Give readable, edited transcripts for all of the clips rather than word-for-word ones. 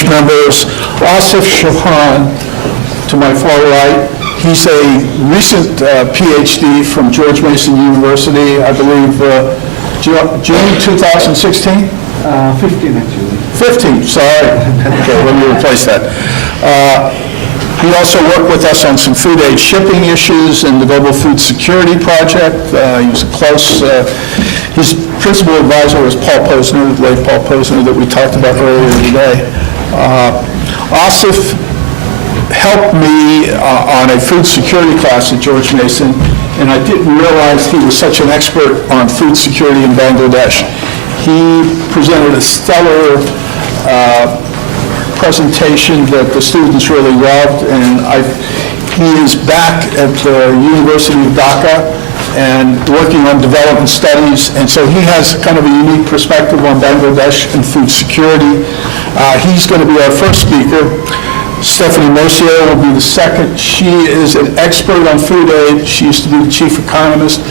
distinguished members. Asif Shahan, to my far right, he's a recent PhD from George Mason University, I believe June 2016? 15 actually. 15, sorry. Okay, let me replace that. He also worked with us on some food aid shipping issues and the Global Food Security Project. He was close. His principal advisor was Paul Posner, the late Paul Posner that we talked about earlier today. Asif helped me on a food security class at George Mason, and I didn't realize he was such an expert on food security in Bangladesh. He presented a stellar presentation that the students really loved, and he is back at the University of Dhaka and working on development studies, and so he has kind of a unique perspective on Bangladesh and food security. He's going to be our first speaker. Stephanie Mercier will be the second. She is an expert on food aid. She used to be the chief economist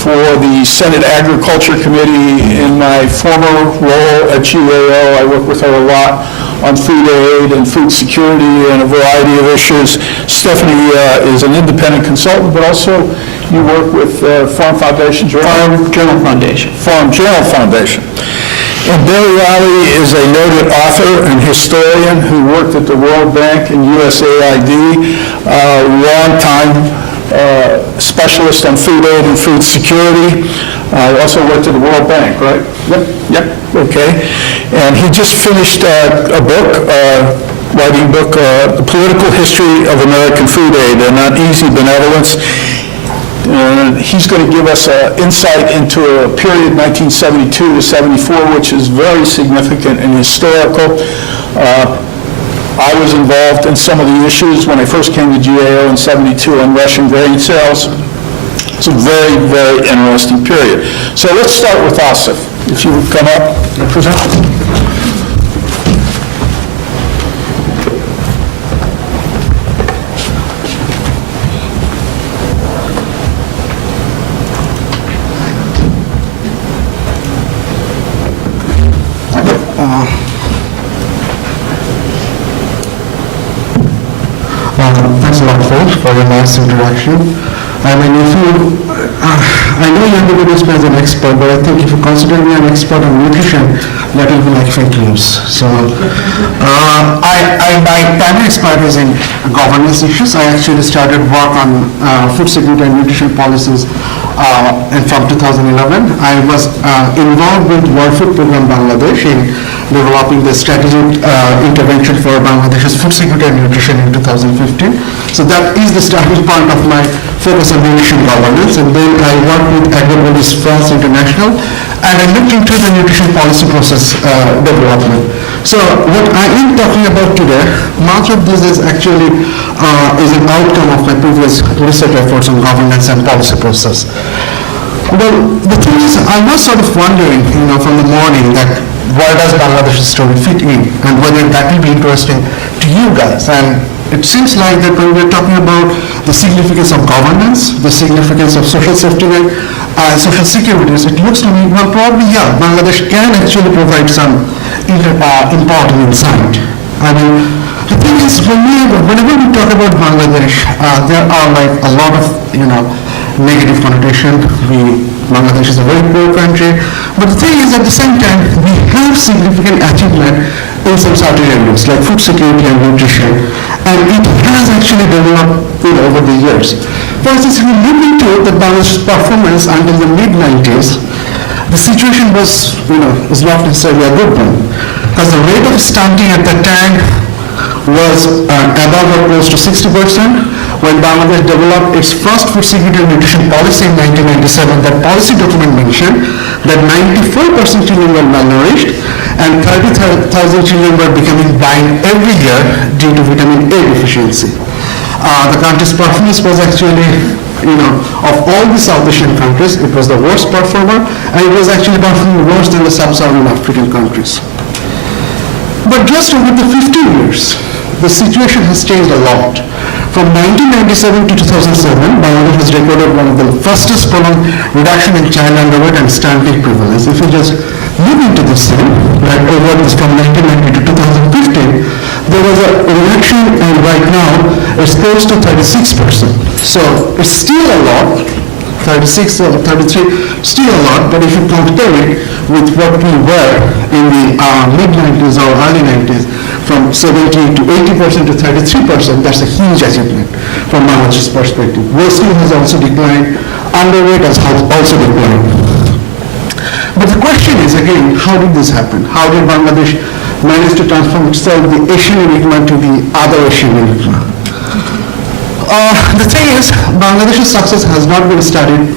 for the Senate Agriculture Committee. In my former role at GAO, I work with her a lot on food aid and food security and a variety of issues. Stephanie is an independent consultant, but also you work with Farm Foundation Journal? Farm Journal Foundation. Farm Journal Foundation. And Barry Riley is a noted author and historian who worked at the World Bank and USAID, long-time specialist on food aid and food security. Also worked at the World Bank, right? Yep, okay. And he just finished a book, writing a book, The Political History of American Food Aid, and Uneasy, Benevolence. He's going to give us an insight into a period 1972 to 74, which is very significant and historical. I was involved in some of the issues when I first came to GAO in 72 on Russian grain sales. It's a very, very interesting period. So let's start with Asif. If you would come up and present. Thanks a lot, folks, for your nice introduction. I mean, I know you're going to be as an expert, but I think if you consider me an expert on nutrition, that will be like fake news. So, my primary expertise in governance issues. I actually started work on food security and nutrition policies and from 2011. I was involved with World Food Program Bangladesh in developing the strategic intervention for Bangladesh's food security and nutrition in 2015. So that is the starting point of my focus on nutrition governance. And then I worked with Agriculture's France International, and I looked into the nutrition policy process development. So what I am talking about today, much of this is actually is an outcome of my previous research efforts on governance and policy process. Well, the thing is, I was sort of wondering, from the morning that where does Bangladesh's story fit in, and whether that will be interesting to you guys. And it seems like that when we're talking about the significance of governance, the significance of social safety net, social securities, it looks to me, well, probably, yeah, Bangladesh can actually provide some important insight. I mean, the thing is, whenever we talk about Bangladesh, there are like a lot of, negative connotation. Bangladesh is a very poor country, but the thing is, at the same time, we have significant achievement in some certain areas like food security and nutrition, and it has actually developed over the years. For instance, if you look into the Bangladesh's performance until the mid-90s, the situation was, is not necessarily a good one, because the rate of stunting at that time was above or close to 60%. When Bangladesh developed its first food security and nutrition policy in 1997, that policy document mentioned that 94% children were malnourished and 30,000 children were becoming blind every year due to vitamin A deficiency. The country's performance was actually, of all the South Asian countries, it was the worst performer, and it was actually performing worse than the sub-Saharan African countries. But just over the 15 years, the situation has changed a lot. From 1997 to 2007, Bangladesh has recorded one of the fastest prolonged reduction in child underweight and stunting prevalence. If you just look into this thing, like over this from 1990 to 2015, there was a reduction, and right now it's close to 36%. So it's still a lot, 36 or 33, still a lot, but if you compare it with what we were in the mid-90s or early 90s, from 70 to 80% to 33%, that's a huge achievement from Bangladesh's perspective. Wasting has also declined, underweight has also declined. But the question is, again, how did this happen? How did Bangladesh manage to transform itself, the Asian enigma, to the other Asian enigma? The thing is, Bangladesh's success has not been studied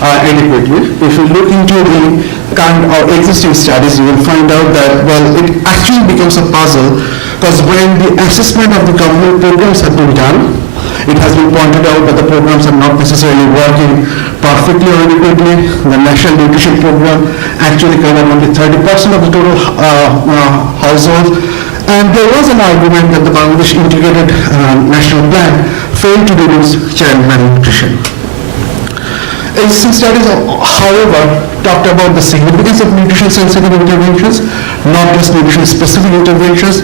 adequately. If you look into the current or existing studies, you will find out that, well, it actually becomes a puzzle, because when the assessment of the government programs have been done, it has been pointed out that the programs are not necessarily working perfectly or adequately. The National Nutrition Program actually covered only 30% of the total households. And there was an argument that the Bangladesh Integrated National Plan failed to reduce child malnutrition. Some studies, however, talked about the significance of nutrition-sensitive interventions, not just nutrition-specific interventions.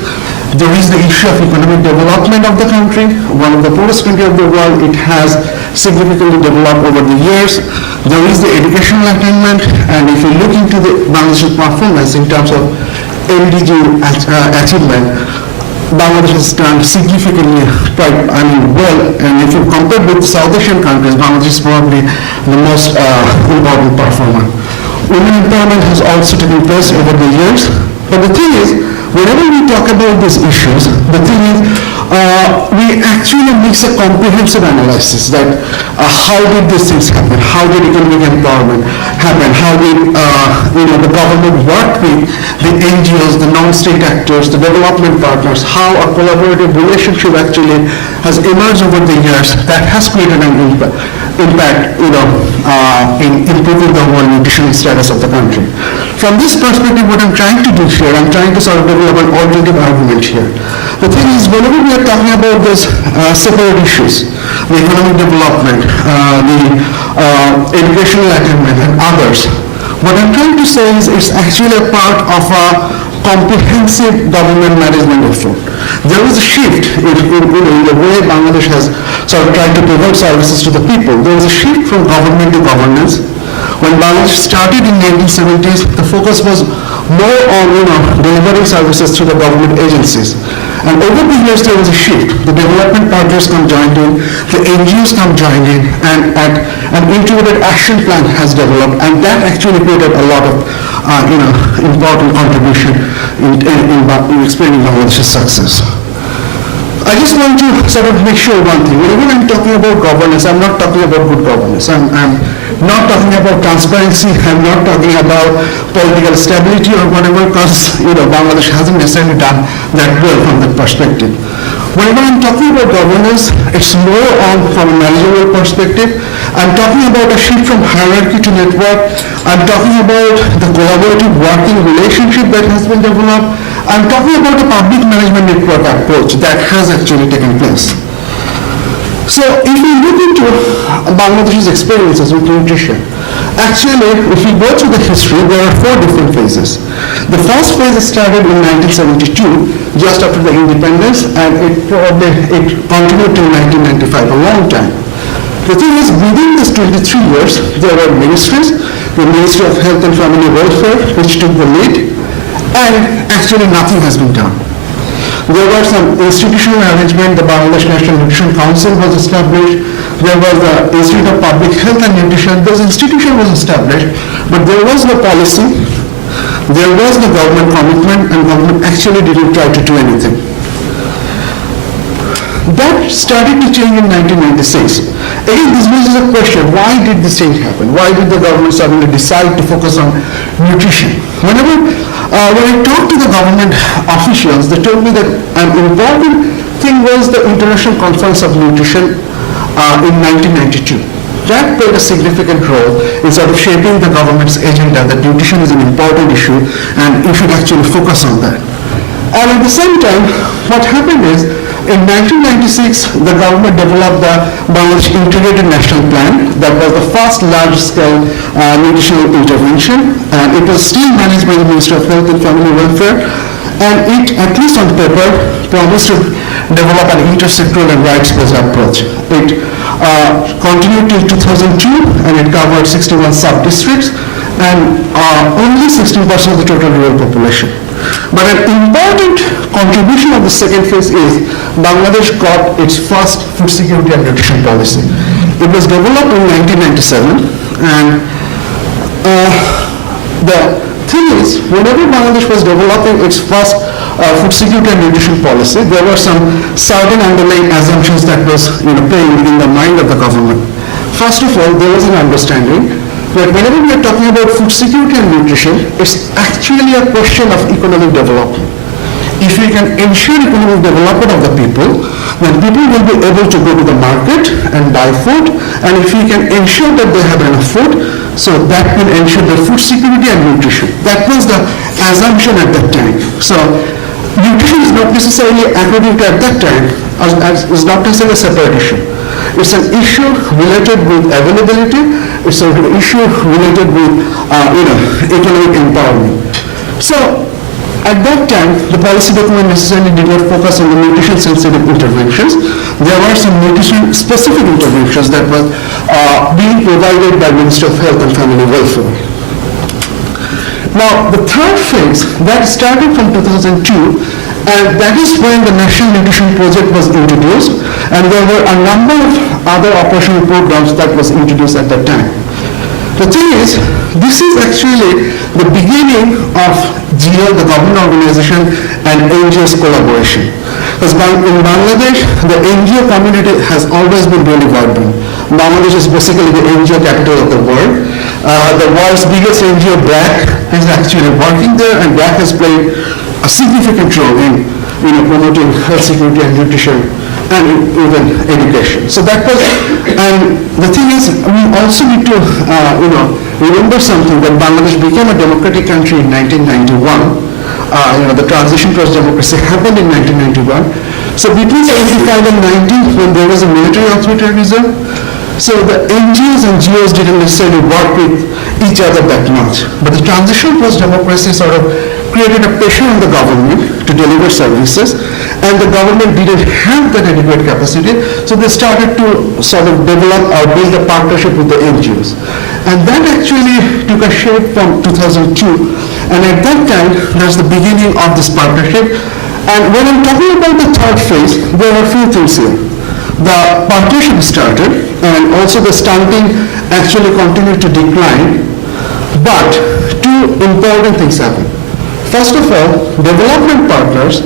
There is the issue of economic development of the country. One of the poorest countries of the world, it has significantly developed over the years. There is the educational attainment, and if you look into the Bangladesh's performance in terms of MDG achievement, Bangladesh has done significantly quite, well, and if you compare with South Asian countries, Bangladesh is probably the most important performer. Women empowerment has also taken place over the years, but the thing is, whenever we talk about these issues, the thing is, we actually mix a comprehensive analysis that how did these things happen? How did economic empowerment happen? How did the government work with the NGOs, the non-state actors, the development partners? How a collaborative relationship actually has emerged over the years that has created an impact, in improving the overall nutritional status of the country. From this perspective, what I'm trying to do here, I'm trying to sort of develop an alternative argument here. The thing is, whenever we are talking about these separate issues, the economic development, the educational attainment, and others, what I'm trying to say is it's actually a part of a comprehensive government management effort. There is a shift in the way Bangladesh has sort of tried to provide services to the people. There is a shift from government to governance. When Bangladesh started in the 1970s, the focus was more on delivering services through the government agencies. And over the years, there was a shift. The development partners come joined in, the NGOs come joined in, and an integrated action plan has developed, and that actually created a lot of important contribution in explaining Bangladesh's success. I just want to sort of make sure one thing. Whenever I'm talking about governance, I'm not talking about good governance. I'm not talking about transparency. I'm not talking about political stability or whatever, because Bangladesh hasn't necessarily done that well from that perspective. Whenever I'm talking about governance, it's more from a managerial perspective. I'm talking about a shift from hierarchy to network. I'm talking about the collaborative working relationship that has been developed. I'm talking about a public management network approach that has actually taken place. So if we look into Bangladesh's experiences with nutrition, actually, if we go through the history, there are 4 different phases. The first phase started in 1972, just after the independence, and it continued till 1995, a long time. The thing is, within these 23 years, there were ministries, the Ministry of Health and Family Welfare, which took the lead, and actually nothing has been done. There were some institutional arrangement. The Bangladesh National Nutrition Council was established. There was the Institute of Public Health and Nutrition. This institution was established, but there was no policy. There was no government commitment, and government actually didn't try to do anything. That started to change in 1996. Again, this raises a question: why did this change happen? Why did the government suddenly decide to focus on nutrition? When I talked to the government officials, they told me that an important thing was the International Conference of Nutrition in 1992. That played a significant role in sort of shaping the government's agenda that nutrition is an important issue and you should actually focus on that. And at the same time, what happened is, in 1996, the government developed the Bangladesh Integrated National Plan. That was the first large-scale nutritional intervention, and it was still managed by the Ministry of Health and Family Welfare. And it, at least on paper, promised to develop an intersectoral and rights-based approach. It continued till 2002, and it covered 61 sub-districts and only 16% of the total rural population. But an important contribution of the second phase is Bangladesh got its first food security and nutrition policy. It was developed in 1997, and the thing is, whenever Bangladesh was developing its first food security and nutrition policy, there were some certain underlying assumptions that was playing in the mind of the government. First of all, there was an understanding that whenever we are talking about food security and nutrition, it's actually a question of economic development. If we can ensure economic development of the people, then people will be able to go to the market and buy food, and if we can ensure that they have enough food, so that will ensure their food security and nutrition. That was the assumption at that time. So nutrition is not necessarily according to at that time, is not necessarily a separate issue. It's an issue related with availability. It's an issue related with economic empowerment. So at that time, the policy document necessarily did not focus on the nutrition-sensitive interventions. There were some nutrition-specific interventions that were being provided by Ministry of Health and Family Welfare. Now, the third phase, that started from 2002, and that is when the National Nutrition Project was introduced, and there were a number of other operational programs that was introduced at that time. The thing is, this is actually the beginning of GL, the government organization, and NGOs collaboration. Because in Bangladesh, the NGO community has always been really vibrant. Bangladesh is basically the NGO capital of the world. The world's biggest NGO, BRAC, is actually working there, and BRAC has played a significant role in promoting health security and nutrition and even education. So that was, and the thing is, we also need to remember something, that Bangladesh became a democratic country in 1991. The transition towards democracy happened in 1991. So between 75 and 90, when there was a military authoritarianism, so the NGOs and GOs didn't necessarily work with each other that much. But the transition towards democracy sort of created a pressure on the government to deliver services, and the government didn't have that adequate capacity, so they started to sort of develop or build a partnership with the NGOs. And that actually took a shape from 2002, and at that time, that's the beginning of this partnership. And when I'm talking about the third phase, there are a few things here. The partnership started, and also the stunting actually continued to decline, but two important things happened. First of all, development partners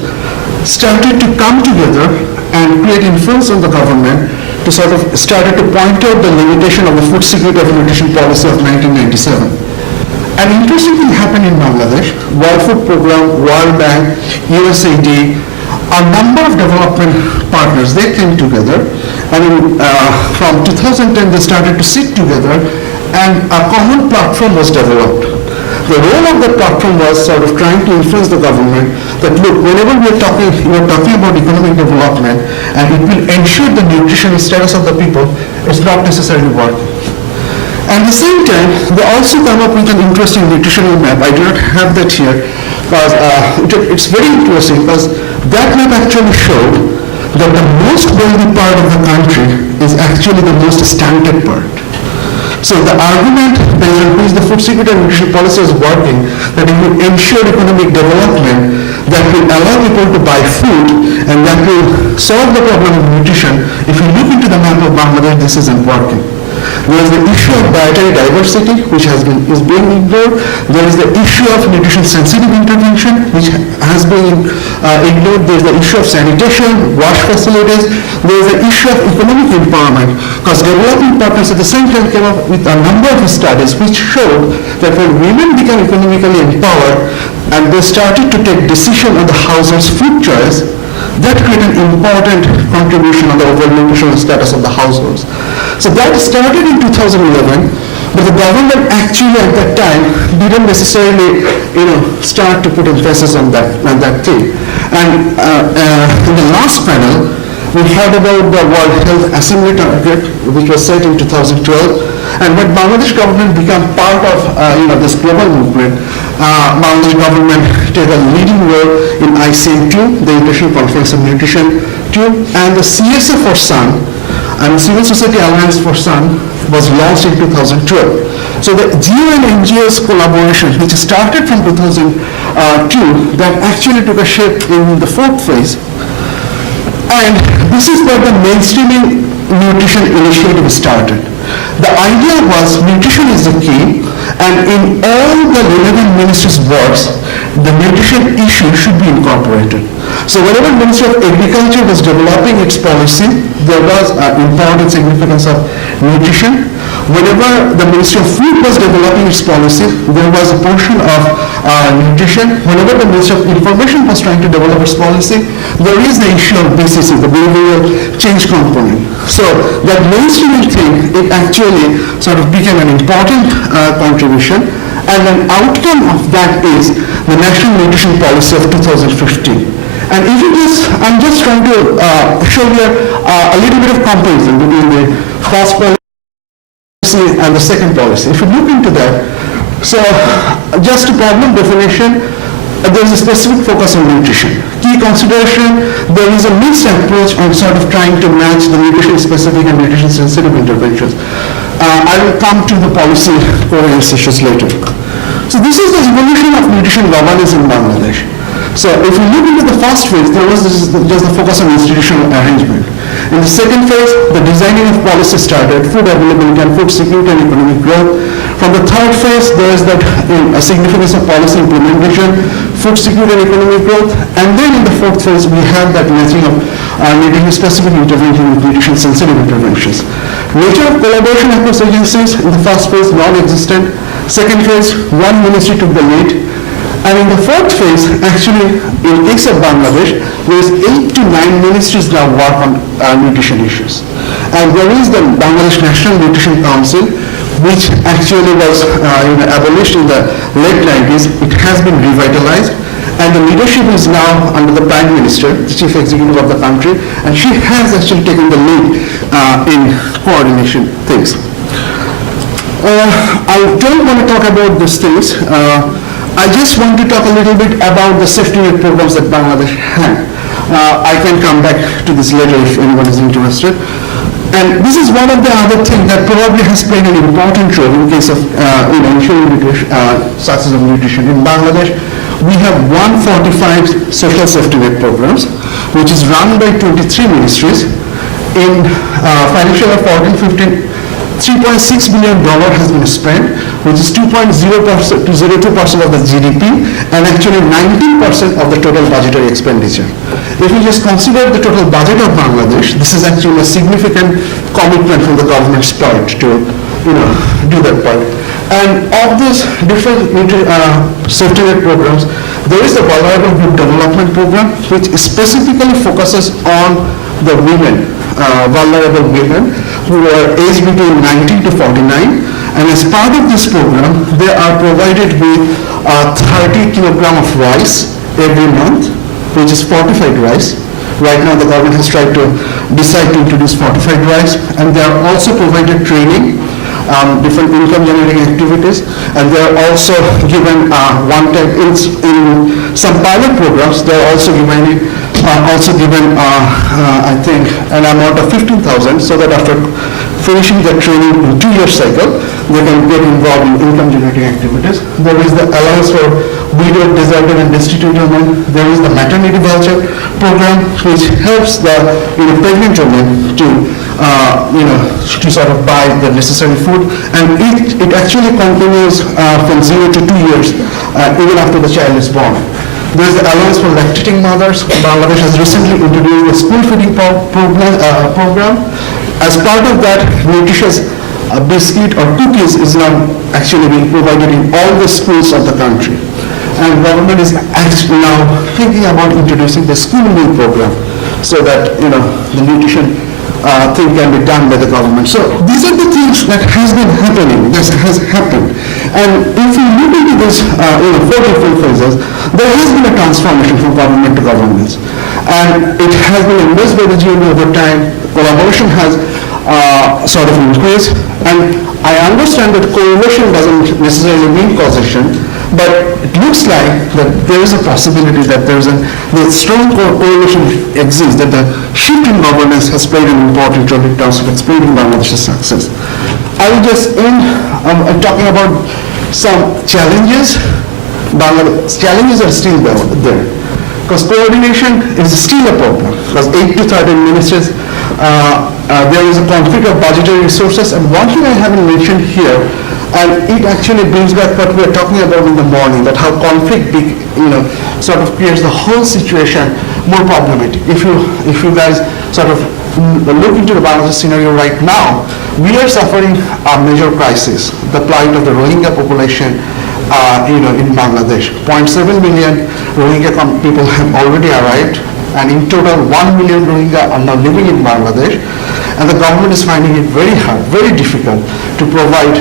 started to come together and create influence on the government to sort of started to point out the limitation of the food security and nutrition policy of 1997. An interesting thing happened in Bangladesh. World Food Program, World Bank, USAID, a number of development partners, they came together, and from 2010 they started to sit together, and a common platform was developed. The role of the platform was sort of trying to influence the government that, look, whenever we're talking about economic development and it will ensure the nutritional status of the people, it's not necessarily working. At the same time, they also come up with an interesting nutritional map. I do not have that here, because it's very interesting, because that map actually showed that the most wealthy part of the country is actually the most stunted part. So the argument based on which the food security and nutrition policy is working, that it will ensure economic development, that will allow people to buy food, and that will solve the problem of nutrition. If you look into the map of Bangladesh, this isn't working. There is the issue of dietary diversity, which is being ignored. There is the issue of nutrition-sensitive intervention, which has been ignored. There is the issue of sanitation, wash facilities. There is the issue of economic empowerment, because developing partners at the same time came up with a number of studies which showed that when women become economically empowered and they started to take decision on the household's food choice, that created an important contribution on the overall nutritional status of the households. So that started in 2011, but the government actually at that time didn't necessarily, start to put emphasis on that thing. And in the last panel, we heard about the World Health Assembly target, which was set in 2012, and when Bangladesh government became part of this global movement, Bangladesh government take a leading role in ICN2, the International Conference on Nutrition 2, and the CSA for Sun and Civil Society Alliance for Sun was launched in 2012. So the GEO and NGOs collaboration, which started from 2002, that actually took a shape in the fourth phase. And this is where the mainstreaming nutrition initiative started. The idea was nutrition is the key, and in all the relevant ministries' works, the nutrition issue should be incorporated. So whenever Ministry of Agriculture was developing its policy, there was important significance of nutrition. Whenever the Ministry of Food was developing its policy, there was a portion of nutrition. Whenever the Ministry of Information was trying to develop its policy, there is the issue of BCC, the behavioral change component. So that mainstreaming thing, it actually sort of became an important contribution, and an outcome of that is the National Nutrition Policy of 2015. And if you just, I'm just trying to show you a little bit of comparison between the first policy and the second policy. If you look into that, so just a problem definition, there is a specific focus on nutrition. Key consideration, there is a mixed approach on sort of trying to match the nutrition specific and nutrition sensitive interventions. I will come to the policy coherence issues later. So this is the evolution of nutrition governance in Bangladesh. So if you look into the first phase, there was just the focus on institutional arrangement. In the second phase, the designing of policy started, food availability and food security and economic growth. From the third phase, there is that a significance of policy implementation, food security and economic growth. And then in the fourth phase, we have that matching of nutrition-specific intervention with nutrition-sensitive interventions. Nature of collaboration across agencies, in the first phase, non-existent. Second phase, one ministry took the lead. And in the fourth phase, actually, in case of Bangladesh, there is 8 to 9 ministries now work on nutrition issues. And there is the Bangladesh National Nutrition Council, which actually was abolished in the late 90s. It has been revitalized, and the leadership is now under the Prime Minister, the Chief Executive of the country, and she has actually taken the lead in coordination things. I don't want to talk about these things. I just want to talk a little bit about the safety net programs that Bangladesh had. I can come back to this later if anyone is interested. And this is one of the other things that probably has played an important role in case of ensuring success of nutrition. In Bangladesh, we have 145 social safety net programs, which is run by 23 ministries. In financial year 14-15, $3.6 billion has been spent, which is 2.0% to 02% of the GDP, and actually 19% of the total budgetary expenditure. If you just consider the total budget of Bangladesh, this is actually a significant commitment from the government's part to, do that part. And of these different safety net programs, there is the Vulnerable Group Development Program, which specifically focuses on the women, vulnerable women who are aged between 19 to 49, and as part of this program, they are provided with 30 kilogram of rice every month, which is fortified rice. Right now, the government has tried to decide to introduce fortified rice, and they are also provided training, different income-generating activities, and they are also given one time in some pilot programs. They are also given I think, an amount of 15,000, so that after finishing the training in 2-year cycle, they can get involved in income-generating activities. There is the allowance for widowed, deserted, and destitute women. There is the maternity voucher program, which helps the pregnant women to sort of buy the necessary food, and it actually continues from 0 to 2 years, even after the child is born. There is the allowance for lactating mothers. Bangladesh has recently introduced a school feeding program. As part of that, nutritious biscuit or cookies is now actually being provided in all the schools of the country. And government is actually now thinking about introducing the school meal program, so that the nutrition thing can be done by the government. So these are the things that has been happening, that has happened. And if you look into this, 4 different phases, there has been a transformation from government to governance. And it has been embraced by the GNU over time. Collaboration has sort of increased. And I understand that correlation doesn't necessarily mean causation. But it looks like that there is a possibility that the strong correlation exists, that the shift in governance has played an important role in terms of explaining Bangladesh's success. I will just end talking about some challenges. Challenges are still there. Because coordination is still a problem. Because 8 to 13 ministers, there is a conflict of budgetary resources. And one thing I haven't mentioned here, and it actually brings back what we were talking about in the morning, that how conflict sort of creates the whole situation more problematic. If you guys sort of look into the Bangladesh scenario right now, we are suffering a major crisis, the plight of the Rohingya population in Bangladesh. 0.7 million Rohingya people have already arrived, and in total 1 million Rohingya are now living in Bangladesh, and the government is finding it very hard, very difficult to provide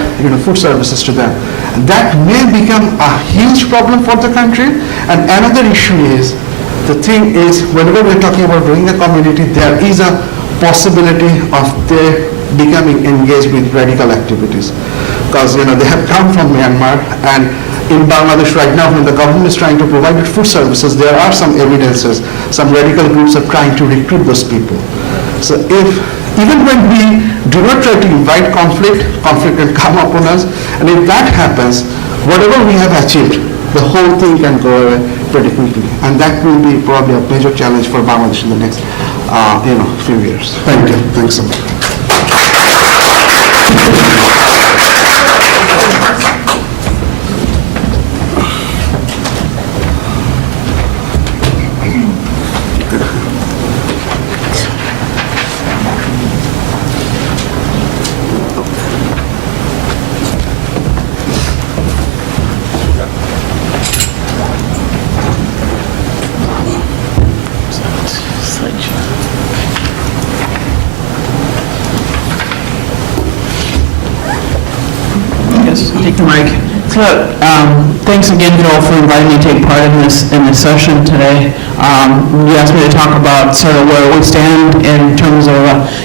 food services to them. And that may become a huge problem for the country. And another issue is, the thing is, whenever we're talking about Rohingya community, there is a possibility of their becoming engaged with radical activities. Because they have come from Myanmar, and in Bangladesh right now, when the government is trying to provide food services, there are some evidences, some radical groups are trying to recruit those people. So even when we do not try to invite conflict will come upon us, and if that happens, whatever we have achieved, the whole thing can go away pretty quickly, and that will be probably a major challenge for Bangladesh in the next few years. Thank you. Thanks so much. Take the mic. So, thanks again, Joel, for inviting me to take part in this session today. You asked me to talk about sort of where we stand in terms of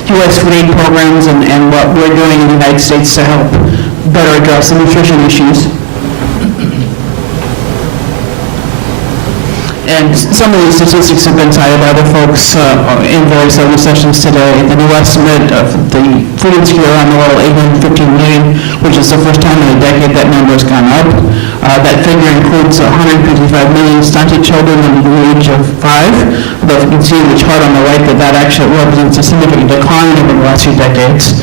U.S. food aid programs and what we're doing in the United States to help better address the nutrition issues. And some of these statistics have been cited by other folks in various other sessions today. The new estimate of the food insecure around the world, 815 million, which is the first time in a decade that number has gone up. That figure includes 155 million stunted children under the age of 5. But you can see in the chart on the right that actually represents a significant decline over the last few decades.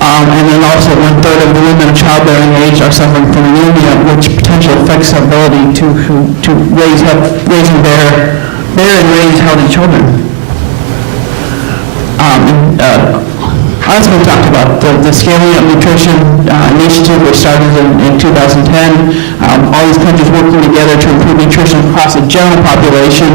And then also 1/3 of the women of childbearing age are suffering from anemia, which potentially affects their ability to raise and bear and raise healthy children. Asif talked about the Scaling Up Nutrition initiative, which started in 2010. All these countries working together to improve nutrition across the general population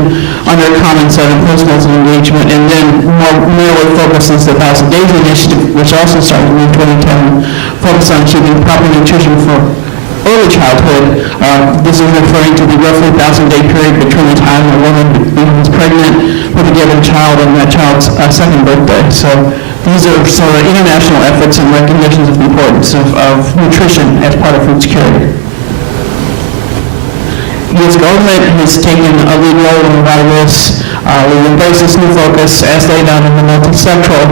under a common set of principles of engagement, and then more narrowly focuses the 1,000 Days Initiative, which also started in 2010, focused on achieving proper nutrition for early childhood. This is referring to the roughly 1,000-day period between the time a woman becomes pregnant with a given child and that child's second birthday. So these are sort of international efforts and recognitions of the importance of nutrition as part of food security. The U.S. government has taken a lead role in a lot of this. We've embraced this new focus as laid out in the multi-sectoral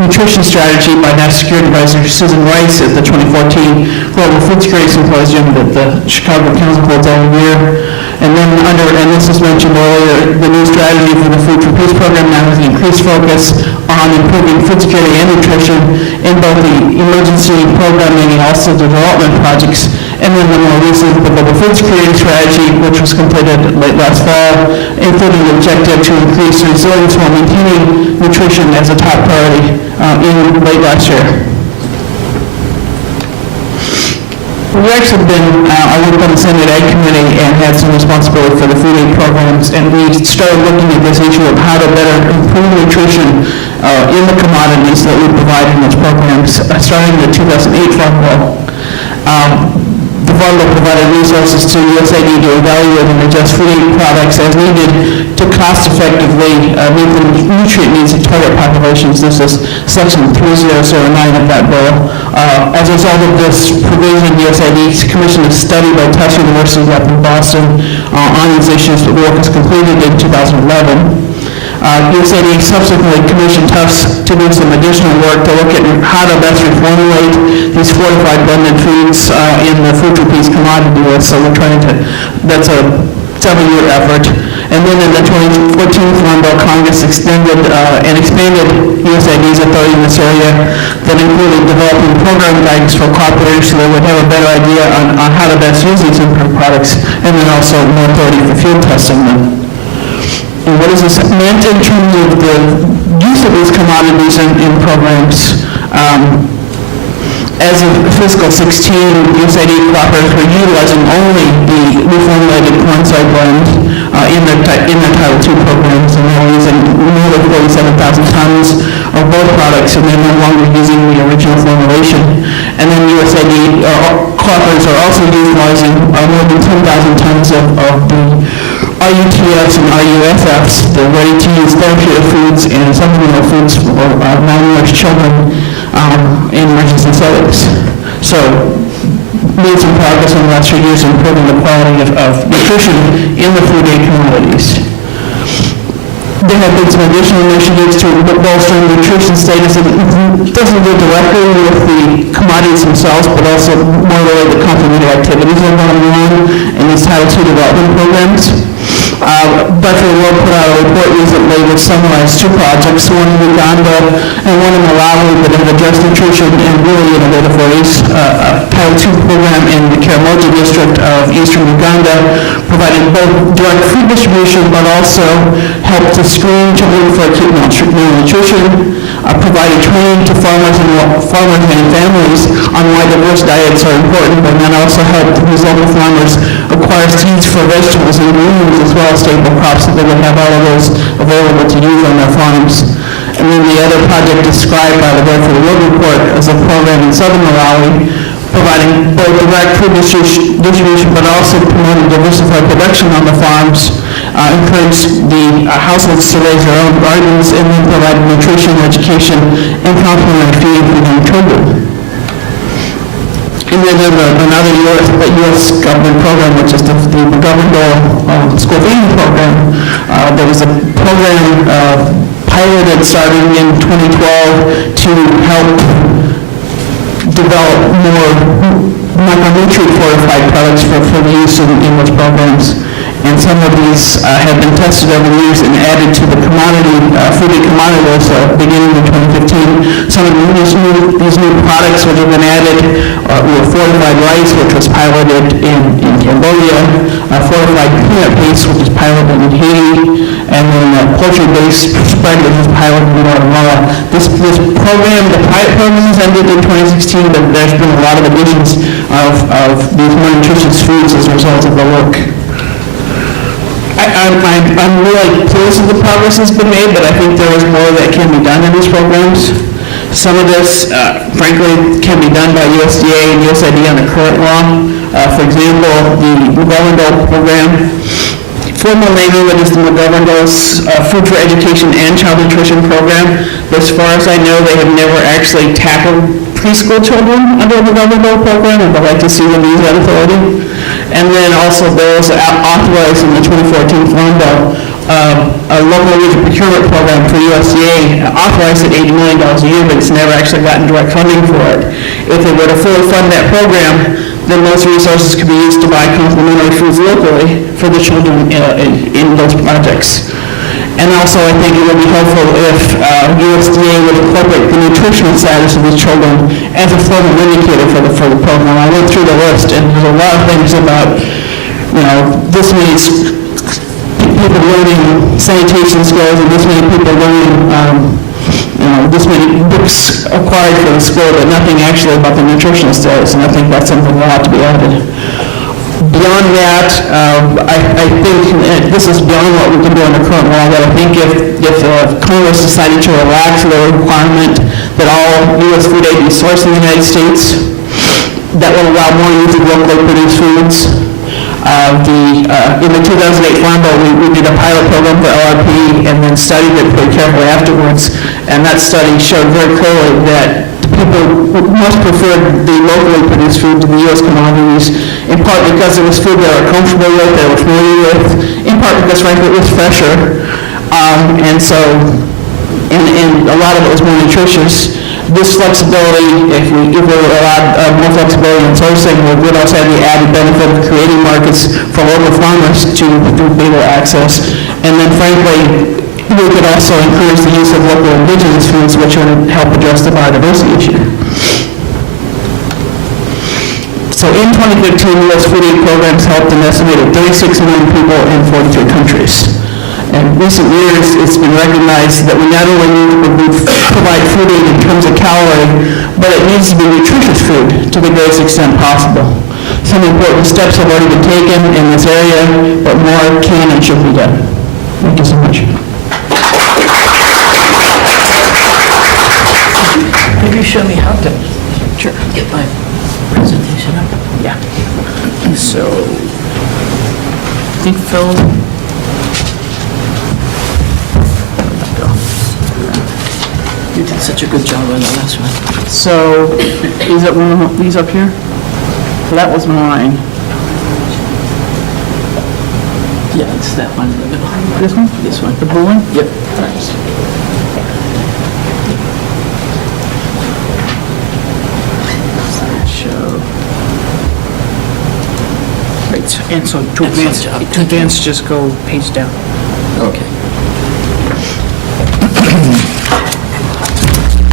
nutrition strategy by National Security Advisor Susan Rice at the 2014 Global Food Security Symposium that the Chicago Council holds every year. And then and this was mentioned earlier, the new strategy for the Food for Peace program now has an increased focus on improving food security and nutrition in both the emergency programming and also the development projects. And then the more recent, the Global Food Security Strategy, which was completed late last fall, including the objective to increase resilience while maintaining nutrition as a top priority in late last year. We actually been, I worked on the Senate Ag Committee and had some responsibility for the food aid programs, and we started looking at this issue of how to better improve nutrition in the commodities that we provide in those programs, starting the 2008 Farm Bill. The Farm Bill provided resources to USAID to evaluate and adjust food aid products as needed to to cost-effectively meet the nutrient needs of target populations. This is section 3009 of that bill. As a result of this provision, USAID commissioned a study by Tufts University up in Boston on these issues. The work was completed in 2011. USAID subsequently commissioned Tufts to do some additional work to look at how to best reformulate these fortified blended foods in the food for peace commodity list. So we're trying to, that's a several-year effort. And then in the 2014 Farm Bill, Congress extended and expanded USAID's authority in this area that included developing program guidance for cooperators so they would have a better idea on how to best use these improved products, and then also more authority for field testing them. And what is this meant in terms of the use of these commodities in programs? As of fiscal 16, USAID cooperators were utilizing only the reformulated corn-soy blend in their Title II programs, and they were using more than 47,000 tons of both products, and they're no longer using the original formulation. And then USAID cooperators are also utilizing more than 10,000 tons of the RUTFs and RUFFs, the ready-to-use therapeutic foods and supplemental foods for malnourished children in emergency settings. So, made some progress in the last few years in improving the quality of nutrition in the food aid commodities. There have been some additional initiatives to bolster nutrition status. It doesn't go directly with the commodities themselves, but also more related to complementary activities that are going on in these Title II development programs. Buffalo World put out a report recently which summarized two projects, one in Uganda and one in Malawi that have addressed nutrition in really innovative ways. Title II program in the Karamoja district of eastern Uganda provided both direct food distribution but also helped to screen children for acute malnutrition, provided training to farmers and families on why diverse diets are important, and then also helped these local farmers acquire seeds for vegetables and greens as well as staple crops so they would have all of those available to use on their farms. And then the other project described by the World for the World report is a program in southern Malawi providing both direct food distribution but also promoting diversified production on the farms, encourage the households to raise their own gardens, and then provide nutrition, education, and complementary feeding for young children. And then there's another U.S. government program, which is the governmental school feeding program. There was a program piloted starting in 2012 to help develop more micronutrient fortified products for the use in those programs. And some of these have been tested over the years and added to the food and commodity list beginning in 2015. Some of these new products which have been added were fortified rice, which was piloted in Cambodia, fortified peanut paste, which was piloted in Haiti, and then poultry-based spread, which was piloted in Guatemala. This program, the pilot program, ended in 2016, but there's been a lot of additions of these more nutritious foods as a result of the work. I'm really pleased with the progress that's been made, but I think there is more that can be done in these programs. Some of this, frankly, can be done by USDA and USAID under current law. For example, the McGovern program. Formal name of it is the McGovern Food for Education and Child Nutrition Program. As far as I know, they have never actually tackled preschool children under the McGovern program, and I'd like to see them use that authority. And then also there was authorized in the 2014 Farm Bill a local regional procurement program for USDA authorized at $80 million a year, but it's never actually gotten direct funding for it. If they were to fully fund that program, then those resources could be used to buy complementary foods locally for the children in those projects. And also, I think it would be helpful if USDA would incorporate the nutritional status of these children as a formal indicator for the program. I went through the list, and there's a lot of things about, this many people learning sanitation skills, and this many people learning, this many books acquired for the school, but nothing actually about the nutritional status, and I think that's something that ought to be added. Beyond that, I think this is beyond what we can do under current law, but I think if Congress decided to relax the requirement that all U.S. food aid be sourced in the United States, that will allow more use of locally produced foods. In the 2008 Farm Bill, we did a pilot program for LRP and then studied it pretty carefully afterwards. And that study showed very clearly that people most preferred the locally produced food to the U.S. commodities, in part because it was food they were comfortable with, they were familiar with, in part because, frankly, it was fresher. And a lot of it was more nutritious. This flexibility, if we allowed more flexibility in sourcing, would also have the added benefit of creating markets for local farmers through bigger access. And then, frankly, we could also encourage the use of local indigenous foods, which would help address the biodiversity issue. So in 2015, U.S. food aid programs helped an estimated 36 million people in 43 countries. In recent years, it's been recognized that we not only need to provide food aid in terms of calorie, but it needs to be nutritious food to the greatest extent possible. Some important steps have already been taken in this area, but more can and should be done. Thank you so much. Could you show me how to get my presentation up? Yeah. So, I think Phil. You did such a good job on the last one. So, is it one of these up here? That was mine. Yeah, it's that one in the middle. This one? This one. The blue one? Yep. Show. Right, and so to advance, just go page down. Okay.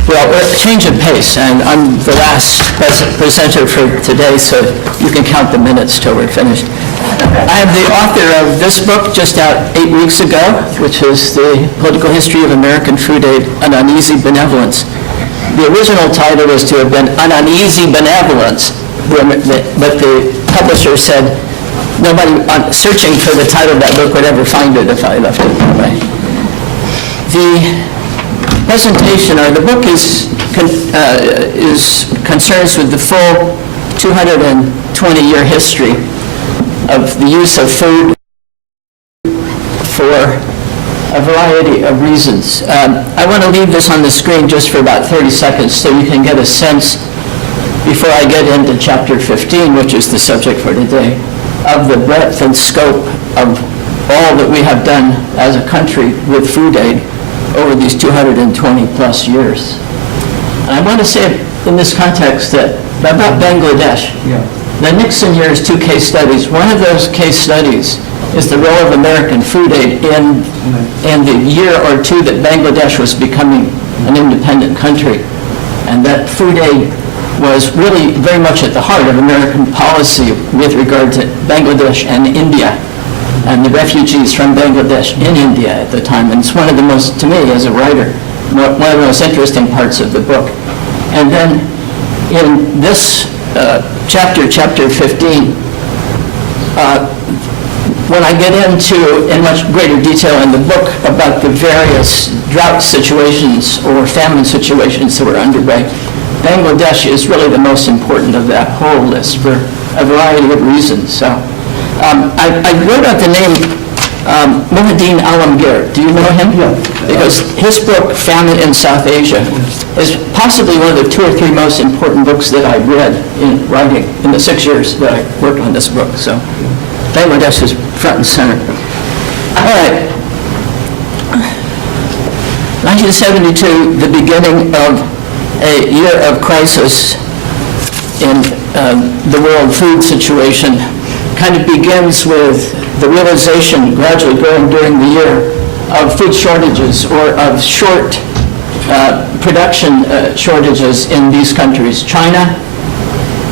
Well, we're a change of pace, and I'm the last presenter for today, so you can count the minutes till we're finished. I am the author of this book, just out 8 weeks ago, which is The Political History of American Food Aid, An Uneasy Benevolence. The original title was to have been An Uneasy Benevolence, but the publisher said nobody searching for the title of that book would ever find it if I left it that way. The presentation, or the book, is concerns with the full 220-year history of the use of food for a variety of reasons. I want to leave this on the screen just for about 30 seconds so you can get a sense, before I get into chapter 15, which is the subject for today, of the breadth and scope of all that we have done as a country with food aid over these 220 plus years. And I want to say in this context that about Bangladesh, the Nixon years, 2 case studies. One of those case studies is the role of American food aid in the year or two that Bangladesh was becoming an independent country. And that food aid was really very much at the heart of American policy with regard to Bangladesh and India, and the refugees from Bangladesh in India at the time. And it's one of the most, to me as a writer, one of the most interesting parts of the book. And then in this chapter 15, when I get into, in much greater detail in the book, about the various drought situations or famine situations that were underway, Bangladesh is really the most important of that whole list for a variety of reasons. So I wrote out the name Muhyiddin Alamgir. Do you know him? Yeah. Because his book, Famine in South Asia, is possibly one of the 2 or 3 most important books that I read in writing in the 6 years that I worked on this book. So Bangladesh is front and center. All right. 1972, the beginning of a year of crisis in the world food situation, kind of begins with the realization, gradually growing during the year, of food shortages or of short production shortages in these countries. China,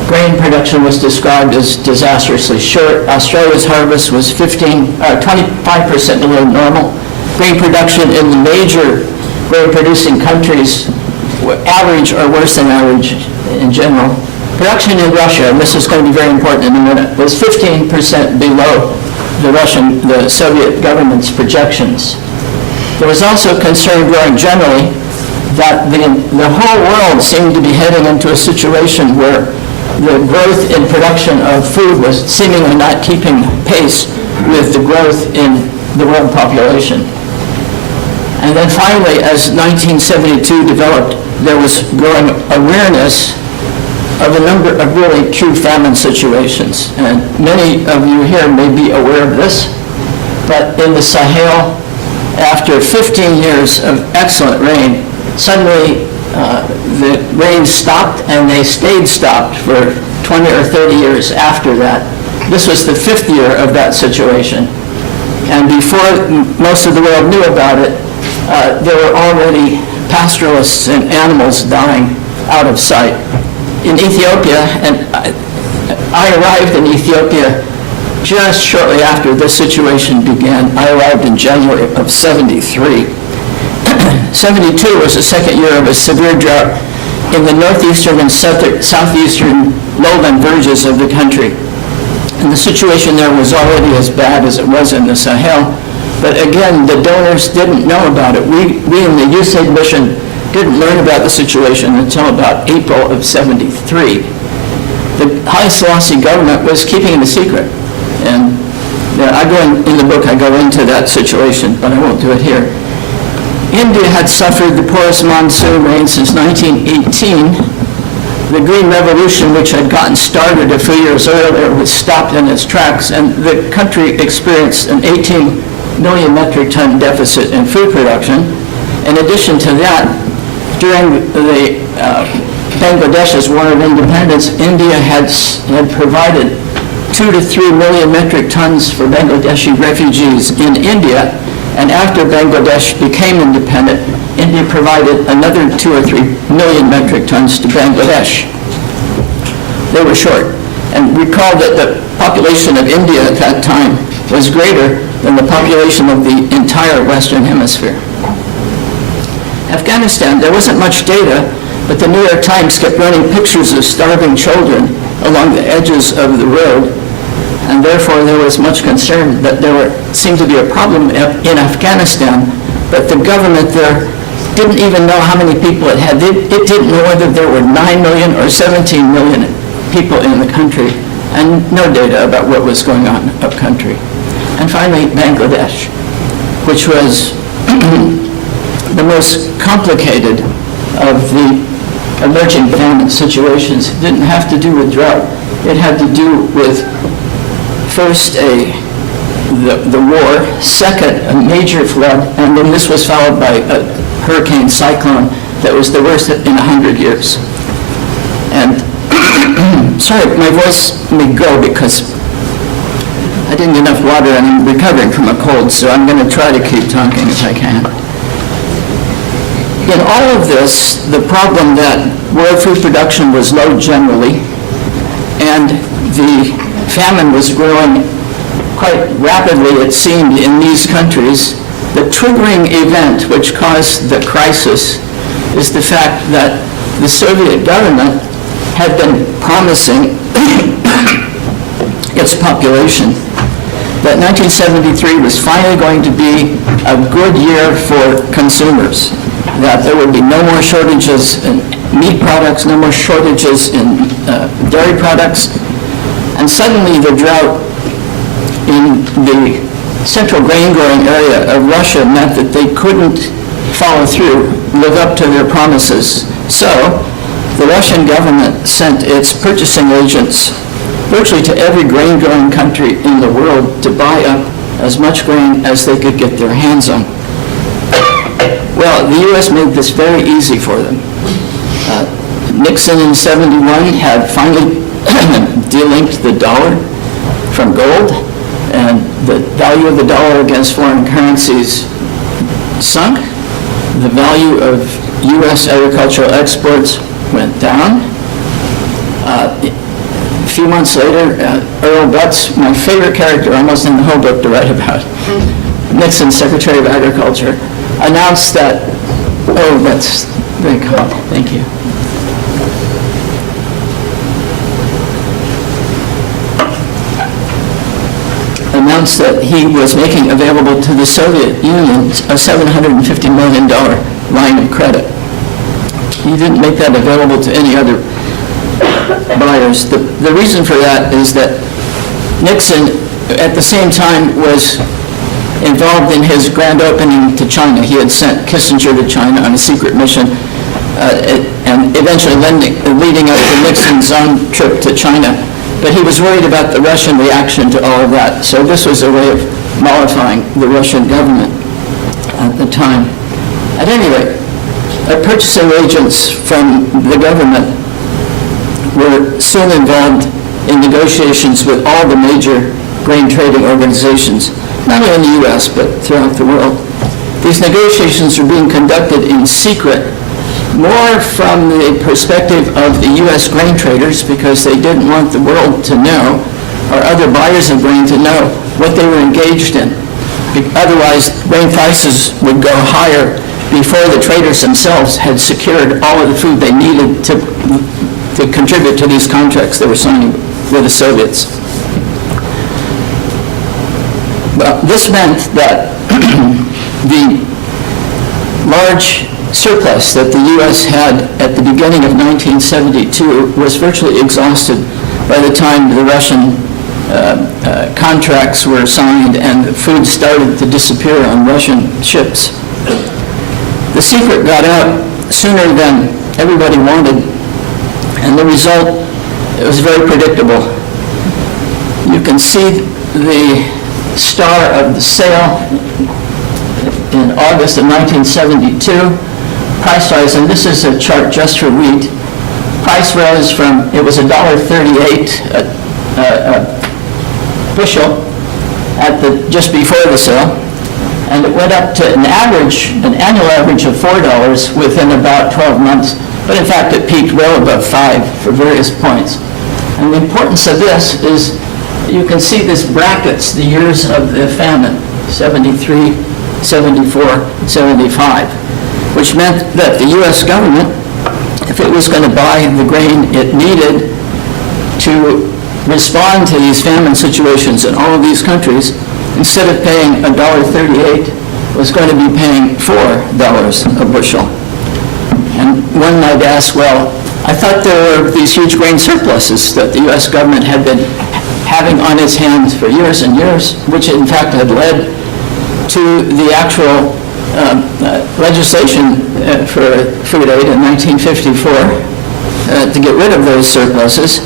grain production was described as disastrously short. Australia's harvest was 25% below normal. Grain production in the major grain-producing countries were average or worse than average in general. Production in Russia, and this is going to be very important in a minute, was 15% below the Soviet government's projections. There was also concern growing generally that the whole world seemed to be heading into a situation where the growth in production of food was seemingly not keeping pace with the growth in the world population. And then finally, as 1972 developed, there was growing awareness of a number of really true famine situations. And many of you here may be aware of this, but in the Sahel, after 15 years of excellent rain, suddenly the rain stopped, and they stayed stopped for 20 or 30 years after that. This was the 5th year of that situation. And before most of the world knew about it, there were already pastoralists and animals dying out of sight. In Ethiopia, and I arrived in Ethiopia just shortly after this situation began. I arrived in January of 73. 72 was the 2nd year of a severe drought in the northeastern and southeastern lowland verges of the country. And the situation there was already as bad as it was in the Sahel. But again, the donors didn't know about it. We in the USAID mission didn't learn about the situation until about April of 73. The Haile Selassie government was keeping it a secret. And I go in the book, I go into that situation, but I won't do it here. India had suffered the poorest monsoon rain since 1918. The Green Revolution, which had gotten started a few years earlier, was stopped in its tracks, and the country experienced an 18 million metric ton deficit in food production. In addition to that, during the Bangladesh's War of Independence, India had provided 2 to 3 million metric tons for Bangladeshi refugees in India, and after Bangladesh became independent, India provided another 2 or 3 million metric tons to Bangladesh. They were short. And recall that the population of India at that time was greater than the population of the entire Western Hemisphere. Afghanistan, there wasn't much data, but the New York Times kept running pictures of starving children along the edges of the road, and therefore there was much concern that seemed to be a problem in Afghanistan, but the government there didn't even know how many people it had. It didn't know whether there were 9 million or 17 million people in the country, and no data about what was going on up country. And finally, Bangladesh, which was the most complicated of the emerging famine situations. It didn't have to do with drought. It had to do with, first, the war, second, a major flood, and then this was followed by a hurricane cyclone that was the worst in 100 years. And, sorry, my voice may go because I didn't get enough water and I'm recovering from a cold, so I'm going to try to keep talking if I can. In all of this, the problem that world food production was low generally, and the famine was growing quite rapidly, it seemed, in these countries. The triggering event which caused the crisis is the fact that the Soviet government had been promising its population that 1973 was finally going to be a good year for consumers, that there would be no more shortages in meat products, no more shortages in dairy products. And suddenly the drought in the central grain growing area of Russia meant that they couldn't follow through, live up to their promises. So the Russian government sent its purchasing agents virtually to every grain growing country in the world to buy up as much grain as they could get their hands on. Well, the U.S. made this very easy for them. Nixon in 71 had finally delinked the dollar from gold, and the value of the dollar against foreign currencies sunk. The value of U.S. agricultural exports went down. A few months later, Earl Butz, my favorite character almost in the whole book to write about, Nixon's Secretary of Agriculture, announced that, oh, that's very kind, thank you. Announced that he was making available to the Soviet Union a $750 million line of credit. He didn't make that available to any other buyers. The reason for that is that Nixon, at the same time, was involved in his grand opening to China. He had sent Kissinger to China on a secret mission, and eventually leading up to Nixon's own trip to China. But he was worried about the Russian reaction to all of that. So this was a way of mollifying the Russian government at the time. At any rate, purchasing agents from the government were soon involved in negotiations with all the major grain trading organizations, not only in the U.S., but throughout the world. These negotiations were being conducted in secret, more from the perspective of the U.S. grain traders, because they didn't want the world to know, or other buyers of grain to know, what they were engaged in. Otherwise, grain prices would go higher before the traders themselves had secured all of the food they needed to contribute to these contracts they were signing with the Soviets. Well, this meant that the large surplus that the U.S. had at the beginning of 1972 was virtually exhausted by the time the Russian contracts were signed and the food started to disappear on Russian ships. The secret got out sooner than everybody wanted, and the result, it was very predictable. You can see the star of the sale in August of 1972. Price rise, and this is a chart just for wheat. Price rose from, it was $1.38 a bushel just before the sale, and it went up to an annual average of $4 within about 12 months. But in fact, it peaked well above $5 for various points. And the importance of this is you can see this brackets the years of the famine, 73, 74, 75, which meant that the U.S. government, if it was going to buy the grain it needed to respond to these famine situations in all of these countries, instead of paying $1.38, was going to be paying $4 a bushel. And one might ask, well, I thought there were these huge grain surpluses that the U.S. government had been having on its hands for years and years, which in fact had led to the actual legislation for food aid in 1954 to get rid of those surpluses,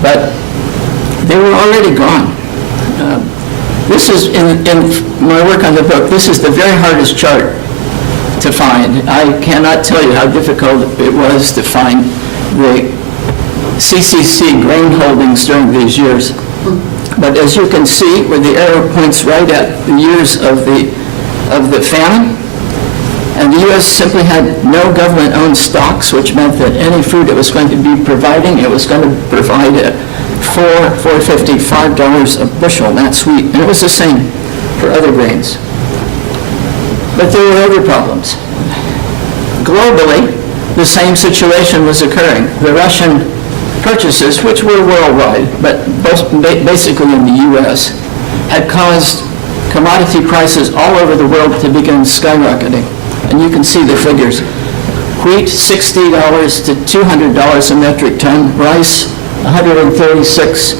but they were already gone. This is, in my work on the book, this is the very hardest chart to find. I cannot tell you how difficult it was to find the CCC grain holdings during these years. But as you can see, where the arrow points right at the years of the famine, and the U.S. simply had no government-owned stocks, which meant that any food it was going to be providing, it was going to provide at $4.50, $5 a bushel, that's wheat. And it was the same for other grains. But there were other problems. Globally, the same situation was occurring. The Russian purchases, which were worldwide, but basically in the U.S., had caused commodity prices all over the world to begin skyrocketing. And you can see the figures. Wheat, $60 to $200 a metric ton. Rice, $136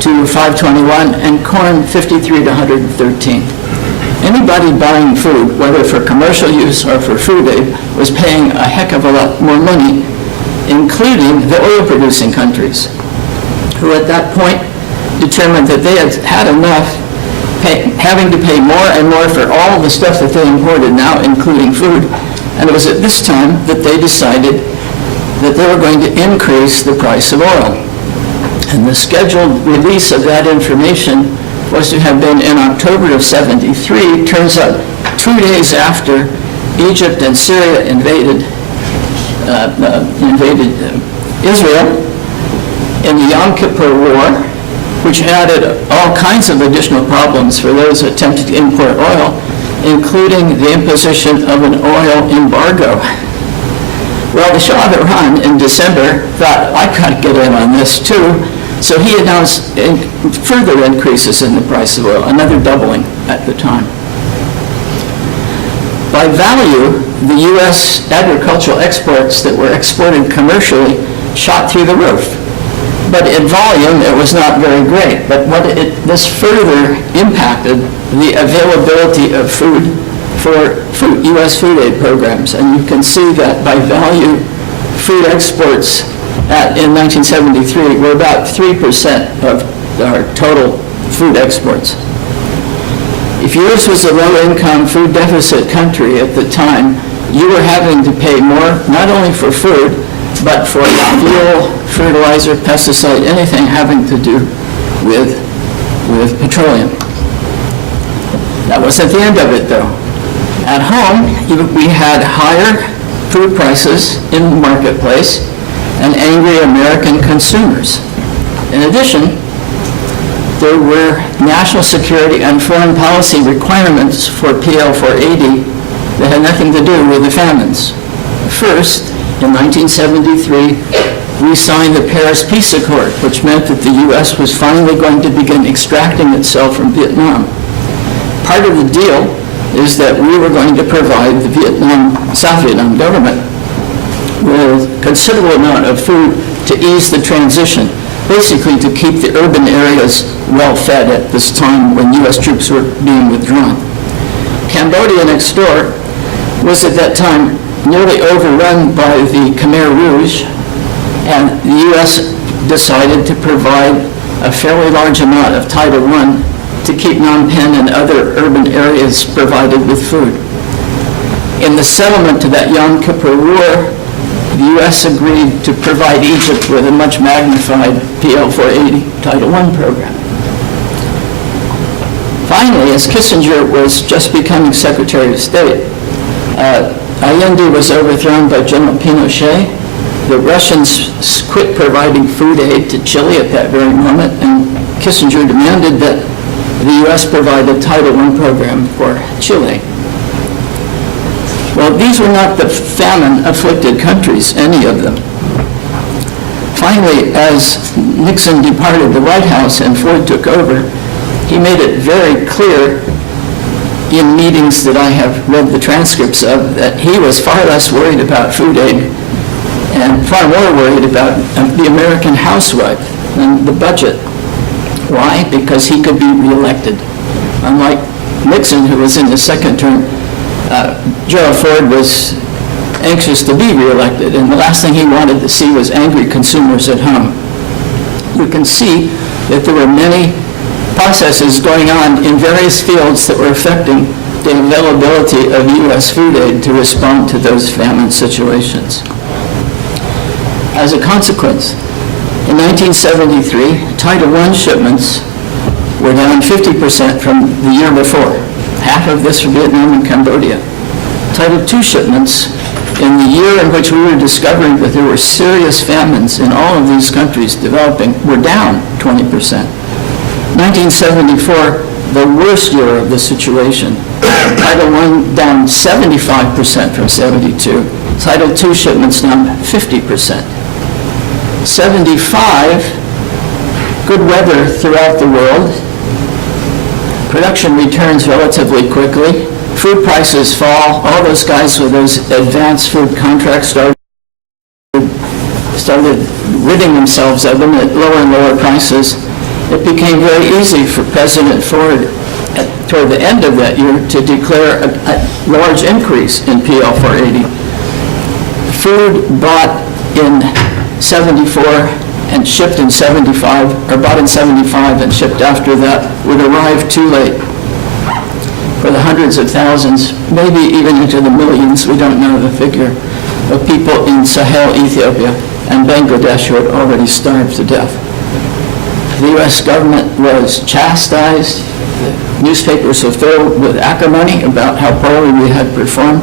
to $521, and corn, $53 to $113. Anybody buying food, whether for commercial use or for food aid, was paying a heck of a lot more money, including the oil-producing countries, who at that point determined that they had had enough, having to pay more and more for all the stuff that they imported now, including food. And it was at this time that they decided that they were going to increase the price of oil. And the scheduled release of that information was to have been in October of '73. Turns out 2 days after Egypt and Syria invaded Israel in the Yom Kippur War, which added all kinds of additional problems for those attempting to import oil, including the imposition of an oil embargo. Well, the Shah of Iran in December thought, I got to get in on this too, so he announced further increases in the price of oil, another doubling at the time. By value, the U.S. agricultural exports that were exported commercially shot through the roof. But in volume, it was not very great. But this further impacted the availability of food for U.S. food aid programs. And you can see that by value, food exports in 1973 were about 3% of our total food exports. If yours was a low-income, food deficit country at the time, you were having to pay more, not only for food, but for fuel, fertilizer, pesticide, anything having to do with petroleum. That wasn't the end of it, though. At home, we had higher food prices in the marketplace and angry American consumers. In addition, there were national security and foreign policy requirements for PL 480 that had nothing to do with the famines. First, in 1973, we signed the Paris Peace Accord, which meant that the U.S. was finally going to begin extracting itself from Vietnam. Part of the deal is that we were going to provide the South Vietnam government with a considerable amount of food to ease the transition, basically to keep the urban areas well fed at this time when U.S. troops were being withdrawn. Cambodia next door was at that time nearly overrun by the Khmer Rouge, and the U.S. decided to provide a fairly large amount of Title I to keep Phnom Penh and other urban areas provided with food. In the settlement to that Yom Kippur War, the U.S. agreed to provide Egypt with a much magnified PL 480 Title I program. Finally, as Kissinger was just becoming Secretary of State, Allende was overthrown by General Pinochet. The Russians quit providing food aid to Chile at that very moment, and Kissinger demanded that the U.S. provide a Title I program for Chile. Well, these were not the famine-afflicted countries, any of them. Finally, as Nixon departed the White House and Ford took over, he made it very clear in meetings that I have read the transcripts of that he was far less worried about food aid and far more worried about the American housewife than the budget. Why? Because he could be reelected. Unlike Nixon, who was in his second term, Gerald Ford was anxious to be reelected, and the last thing he wanted to see was angry consumers at home. You can see that there were many processes going on in various fields that were affecting the availability of U.S. food aid to respond to those famine situations. As a consequence, in 1973, Title I shipments were down 50% from the year before, half of this from Vietnam and Cambodia. Title II shipments, in the year in which we were discovering that there were serious famines in all of these countries developing, were down 20%. 1974, the worst year of the situation. Title I down 75% from 72. Title II shipments down 50%. 75, good weather throughout the world. Production returns relatively quickly. Food prices fall. All those guys with those advanced food contracts started ridding themselves of them at lower and lower prices. It became very easy for President Ford toward the end of that year to declare a large increase in PL 480. Food bought in 74 and shipped in 75, or bought in 75 and shipped after that, would arrive too late for the hundreds of thousands, maybe even into the millions, we don't know the figure, of people in Sahel, Ethiopia, and Bangladesh who had already starved to death. The U.S. government was chastised. The newspapers were filled with acrimony about how poorly we had performed.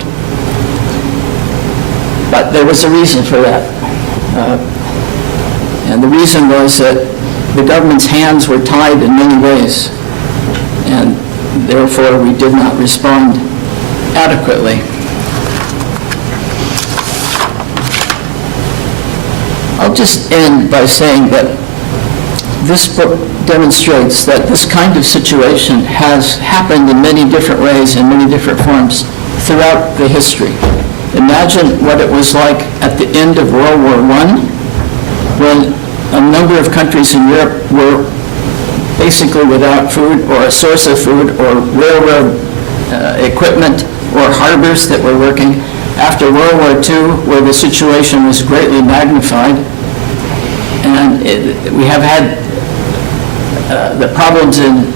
But there was a reason for that. And the reason was that the government's hands were tied in many ways, and therefore we did not respond adequately. I'll just end by saying that this book demonstrates that this kind of situation has happened in many different ways, in many different forms throughout the history. Imagine what it was like at the end of World War I when a number of countries in Europe were basically without food or a source of food or railroad equipment or harbors that were working. After World War II, where the situation was greatly magnified, and we have had the problems in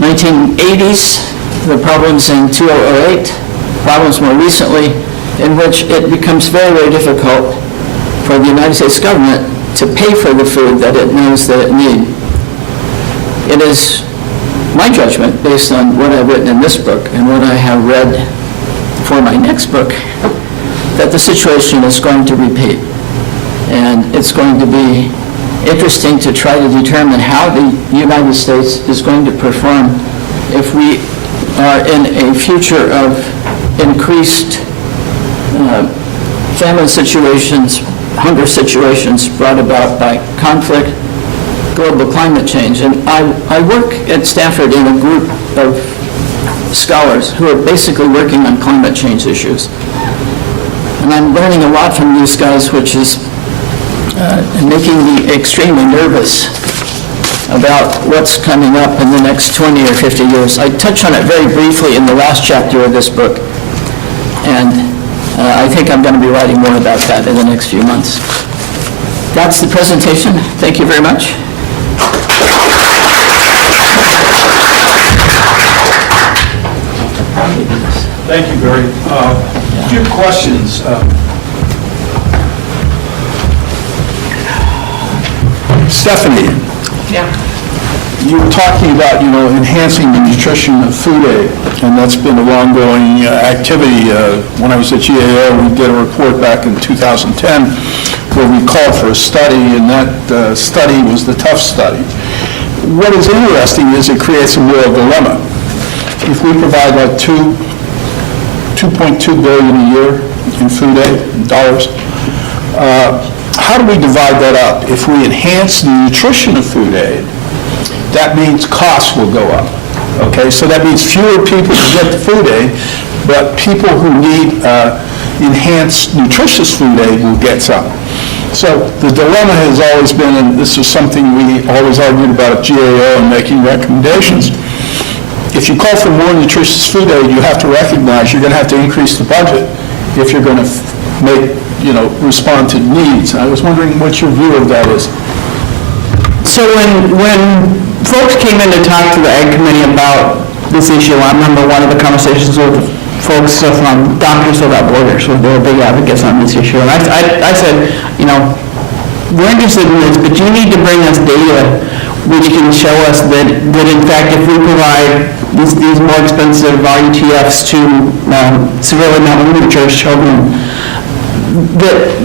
1980s, the problems in 2008, problems more recently, in which it becomes very, very difficult for the United States government to pay for the food that it knows that it needs. It is my judgment, based on what I've written in this book and what I have read for my next book, that the situation is going to repeat. And it's going to be interesting to try to determine how the United States is going to perform if we are in a future of increased famine situations, hunger situations brought about by conflict, global climate change. And I work at Stanford in a group of scholars who are basically working on climate change issues. And I'm learning a lot from these guys, which is making me extremely nervous about what's coming up in the next 20 or 50 years. I touch on it very briefly in the last chapter of this book, and I think I'm going to be writing more about that in the next few months. That's the presentation. Thank you very much. Thank you, Barry. A few questions. Stephanie, you were talking about, enhancing the nutrition of food aid, and that's been an ongoing activity. When I was at GAO, we did a report back in 2010 where we called for a study, and that study was the tough study. What is interesting is it creates a real dilemma. If we provide like $2.2 billion a year in food aid, dollars, how do we divide that up? If we enhance the nutrition of food aid, that means costs will go up. Okay, so that means fewer people will get the food aid, but people who need enhanced nutritious food aid will get some. So the dilemma has always been, and this is something we always argued about at GAO and making recommendations, if you call for more nutritious food aid, you have to recognize you're going to have to increase the budget if you're going to respond to needs. I was wondering what your view of that is. So when folks came in to talk to the Ag Committee about this issue, I remember one of the conversations with folks from Doctors Without Borders, who were big advocates on this issue. And I said, we're interested in this, but you need to bring us data which can show us that in fact, if we provide these more expensive RUTFs to severely malnourished children, that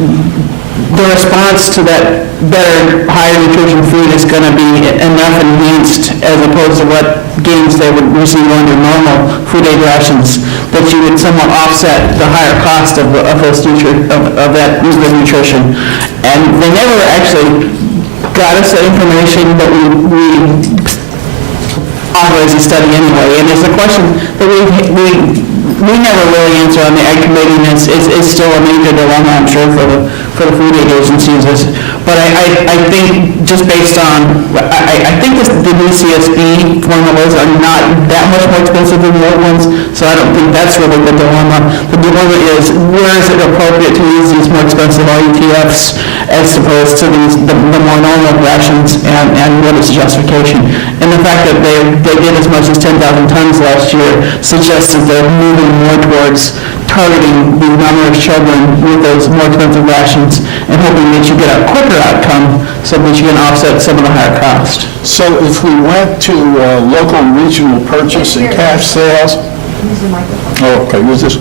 the response to that better, higher nutrition food is going to be enough enhanced as opposed to what gains they would receive under normal food aid rations, that you would somewhat offset the higher cost of that nutrition. And they never actually got us that information, but we authorized the study anyway. And it's a question that we never really answer on the Ag Committee, and it's still a major dilemma, I'm sure, for the food aid agencies. But I think just based on, I think the new CSB formulas are not that much more expensive than the old ones, so I don't think that's really the dilemma. The dilemma is, where is it appropriate to use these more expensive RUTFs as opposed to the more normal rations, and what is the justification? And the fact that they did as much as 10,000 tons last year suggests that they're moving more towards targeting the number of children with those more expensive rations and hoping that you get a quicker outcome so that you can offset some of the higher cost. So if we went to local and regional purchase and cash sales, use this.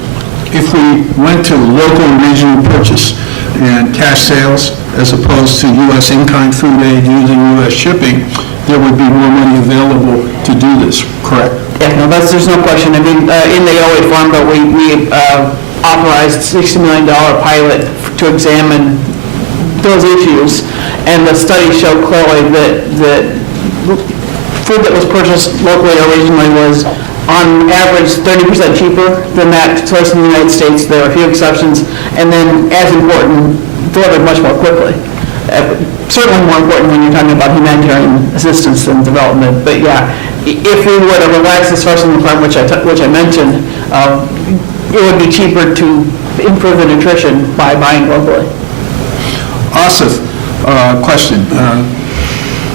If we went to local and regional purchase and cash sales as opposed to U.S. in-kind food aid using U.S. shipping, there would be more money available to do this, correct? Yeah, no, there's no question. I mean, in the 08 Farm Bill, we authorized $60 million pilot to examine those issues, and the study showed clearly that food that was purchased locally or regionally was, on average, 30% cheaper than that sourced in the United States. There are a few exceptions, and then, as important, delivered much more quickly. certainly more important when you're talking about humanitarian assistance and development. But yeah, if we were to relax the sourcing requirement, which I mentioned, it would be cheaper to improve the nutrition by buying locally. Asif, question.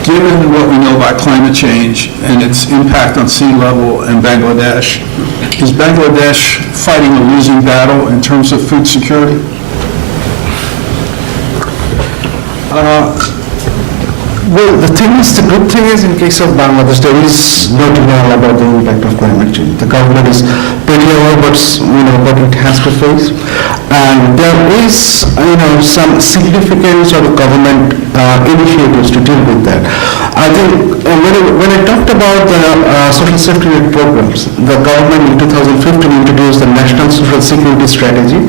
Given what we know about climate change and its impact on sea level in Bangladesh, is Bangladesh fighting a losing battle in terms of food security? Well, the good thing is, in case of Bangladesh, there is no denial about the impact of climate change. The government is pretty aware what it has to face, and there is, some significant sort of government initiatives to deal with that. I think when I talked about the social safety net programs, the government in 2015 introduced the National Social Security Strategy,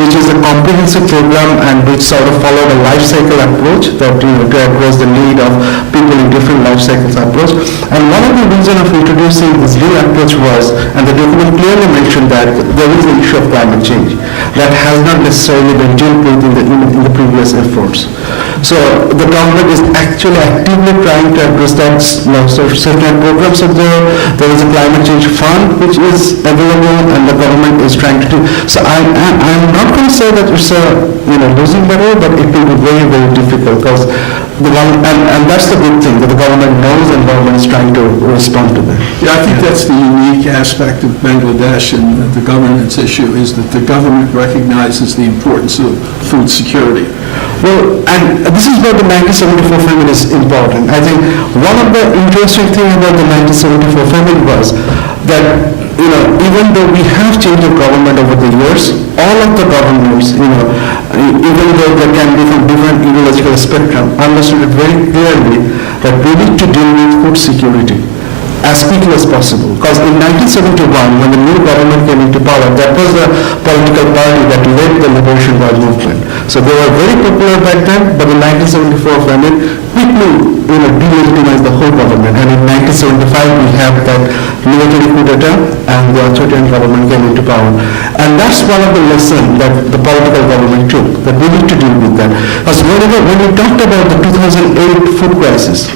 which is a comprehensive program and which sort of followed a life cycle approach that to address the need of people in different life cycles approach. And one of the reasons of introducing this new approach was, and the document clearly mentioned that there is an issue of climate change that has not necessarily been dealt with in the previous efforts. So the government is actually actively trying to address that. Certain programs are there. There is a climate change fund which is available, and the government is trying to do. So I'm not going to say that it's a losing battle, but it will be very, very difficult because and that's the good thing, that the government knows and the government is trying to respond to that. Yeah, I think that's the unique aspect of Bangladesh and the governance issue, is that the government recognizes the importance of food security. Well, and this is where the 1974 famine is important. I think one of the interesting things about the 1974 famine was that, even though we have changed the government over the years, all of the governments, even though they can be from different ideological spectrum, understood it very clearly that we need to deal with food security as quickly as possible. Because in 1971, when the new government came into power, that was the political party that led the liberation war movement. So they were very popular back then, but the 1974 famine quickly delegitimized the whole government. And in 1975, we have that military coup d'etat, and the authoritarian government came into power. And that's one of the lessons that the political government took, that we need to deal with that. Because when we talked about the 2008 food crisis,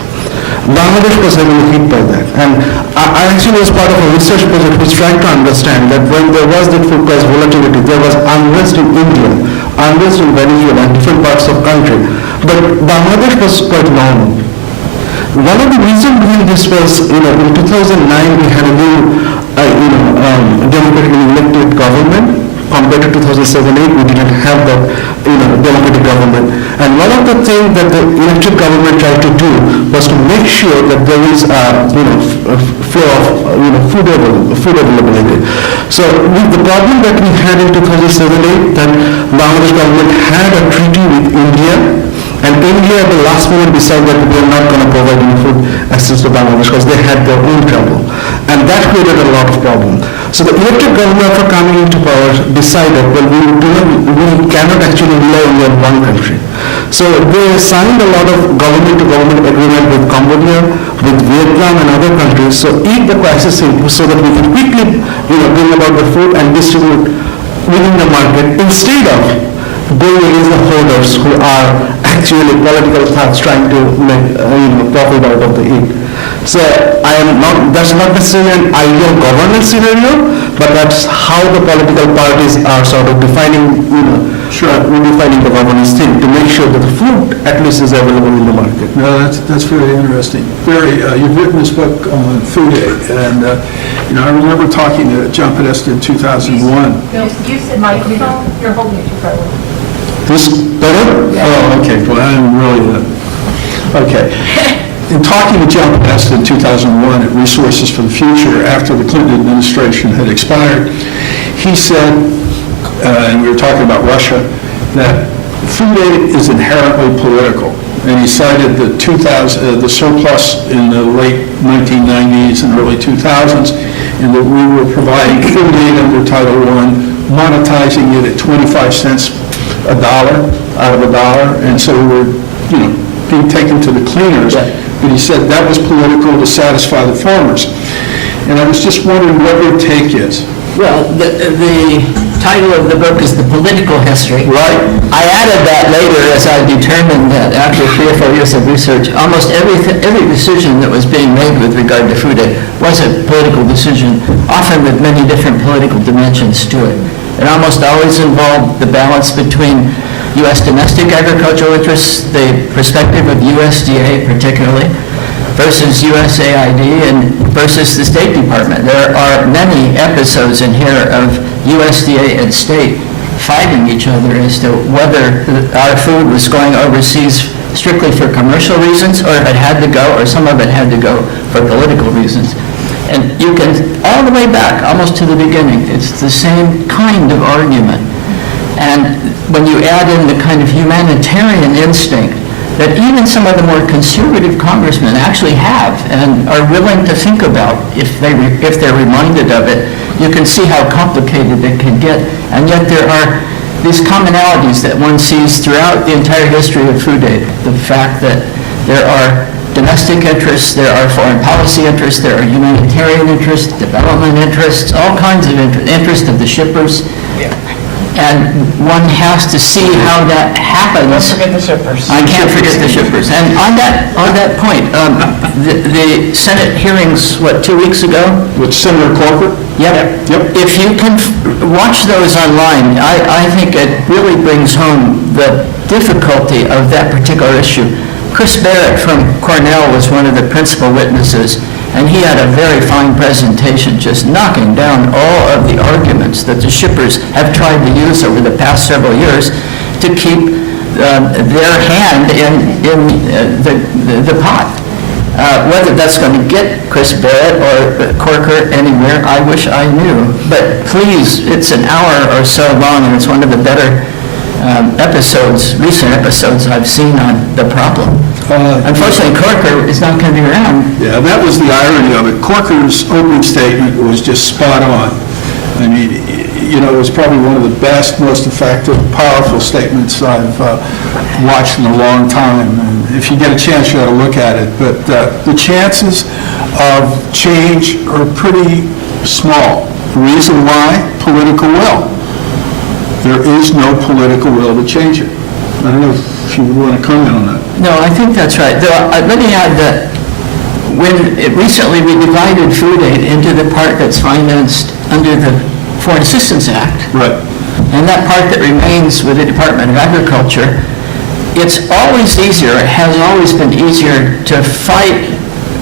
Bangladesh was heavily hit by that. And I actually was part of a research project which tried to understand that when there was that food price volatility, there was unrest in India, unrest in Venezuela, and different parts of the country. But Bangladesh was quite normal. One of the reasons behind this was, in 2009 we had a new, democratically elected government. Compared to 2007-8, we didn't have that, democratic government. And one of the things that the elected government tried to do was to make sure that there is a flow of food availability. So the problem that we had in 2007-8, that Bangladesh government had a treaty with India, and India at the last moment decided that they are not going to provide any food access to Bangladesh because they had their own trouble. And that created a lot of problems. So the elected government, after coming into power, decided, well, we cannot actually rely only on one country. So they signed a lot of government-to-government agreement with Cambodia, with Vietnam and other countries. So if the crisis improves, so that we can quickly, bring about the food and distribute within the market, instead of going against the holders who are actually political thugs trying to make profit out of the aid. So that's not necessarily an ideal governance scenario, but that's how the political parties are sort of defining, redefining the governance thing to make sure that the food at least is available in the market. No, that's very interesting. You've written this book on food aid, and I remember talking to John Podesta in 2001. Use the microphone. You're holding it too far away. This better? Yeah. Oh, okay. Well, I'm really okay. In talking to John Podesta in 2001 at Resources for the Future, after the Clinton administration had expired, he said, and we were talking about Russia, that food aid is inherently political. And he cited the surplus in the late 1990s and early 2000s, and that we were providing food aid under Title I, monetizing it at 25 cents a dollar out of a dollar, and so we were, being taken to the cleaners. Right. But he said that was political to satisfy the farmers. And I was just wondering what your take is. Well, the title of the book is The Political History. Right. I added that later as I determined that after 3 or 4 years of research, almost every decision that was being made with regard to food aid was a political decision, often with many different political dimensions to it. It almost always involved the balance between U.S. domestic agricultural interests, the perspective of USDA particularly, versus USAID and versus the State Department. There are many episodes in here of USDA and state fighting each other as to whether our food was going overseas strictly for commercial reasons, or if it had to go, or some of it had to go for political reasons. And you can, all the way back, almost to the beginning, it's the same kind of argument. And when you add in the kind of humanitarian instinct that even some of the more conservative congressmen actually have and are willing to think about if they're reminded of it, you can see how complicated it can get. And yet there are these commonalities that one sees throughout the entire history of food aid. The fact that there are domestic interests, there are foreign policy interests, there are humanitarian interests, development interests, all kinds of interest of the shippers. And one has to see how that happens. Don't forget the shippers. I can't forget the shippers. And on that point, the Senate hearings, 2 weeks ago? With Senator Corker? Yep. Yep. If you can watch those online, I think it really brings home the difficulty of that particular issue. Chris Barrett from Cornell was one of the principal witnesses, and he had a very fine presentation just knocking down all of the arguments that the shippers have tried to use over the past several years to keep their hand in the pot. Whether that's going to get Chris Barrett or Corker anywhere, I wish I knew. But please, it's an hour or so long, and it's one of the better recent episodes I've seen on the problem. Unfortunately, Corker is not going to be around. Yeah, that was the irony of it. Corker's opening statement was just spot on. I mean, you know, it was probably one of the best, most effective, powerful statements I've watched in a long time. And if you get a chance, you ought to look at it. But the chances of change are pretty small. The reason why? Political will. There is no political will to change it. I don't know if you would want to comment on that. No, I think that's right. Let me add that recently we divided food aid into the part that's financed under the Foreign Assistance Act. Right. And that part that remains with the Department of Agriculture. It's always easier, it has always been easier to fight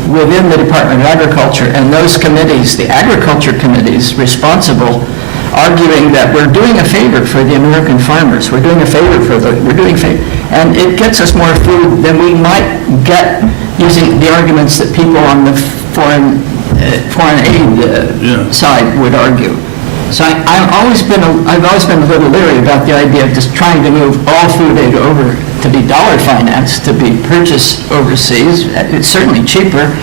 within the Department of Agriculture and those committees, the agriculture committees responsible, arguing that we're doing a favor for the American farmers, and it gets us more food than we might get using the arguments that people on the foreign aid side would argue. So I've always been a little leery about the idea of just trying to move all food aid over to be dollar financed, to be purchased overseas. It's certainly cheaper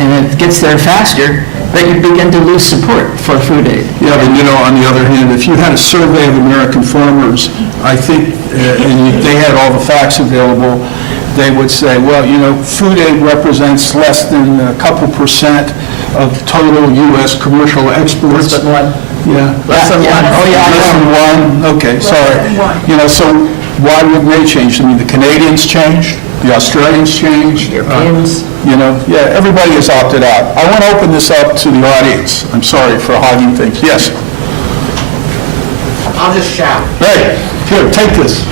and it gets there faster, but you begin to lose support for food aid. Yeah, but you know, on the other hand, if you had a survey of American farmers, I think, and they had all the facts available, they would say, well, you know, food aid represents less than a couple percent of total U.S. commercial exports. Less than one. Yeah. Less than one. Oh, yeah. Less than one, okay, sorry. You know, so why wouldn't they change? I mean, the Canadians changed, the Australians changed. Europeans. You know, yeah, everybody has opted out. I want to open this up to the audience. I'm sorry for hogging things. Yes? I'll just shout. Hey, here, take this.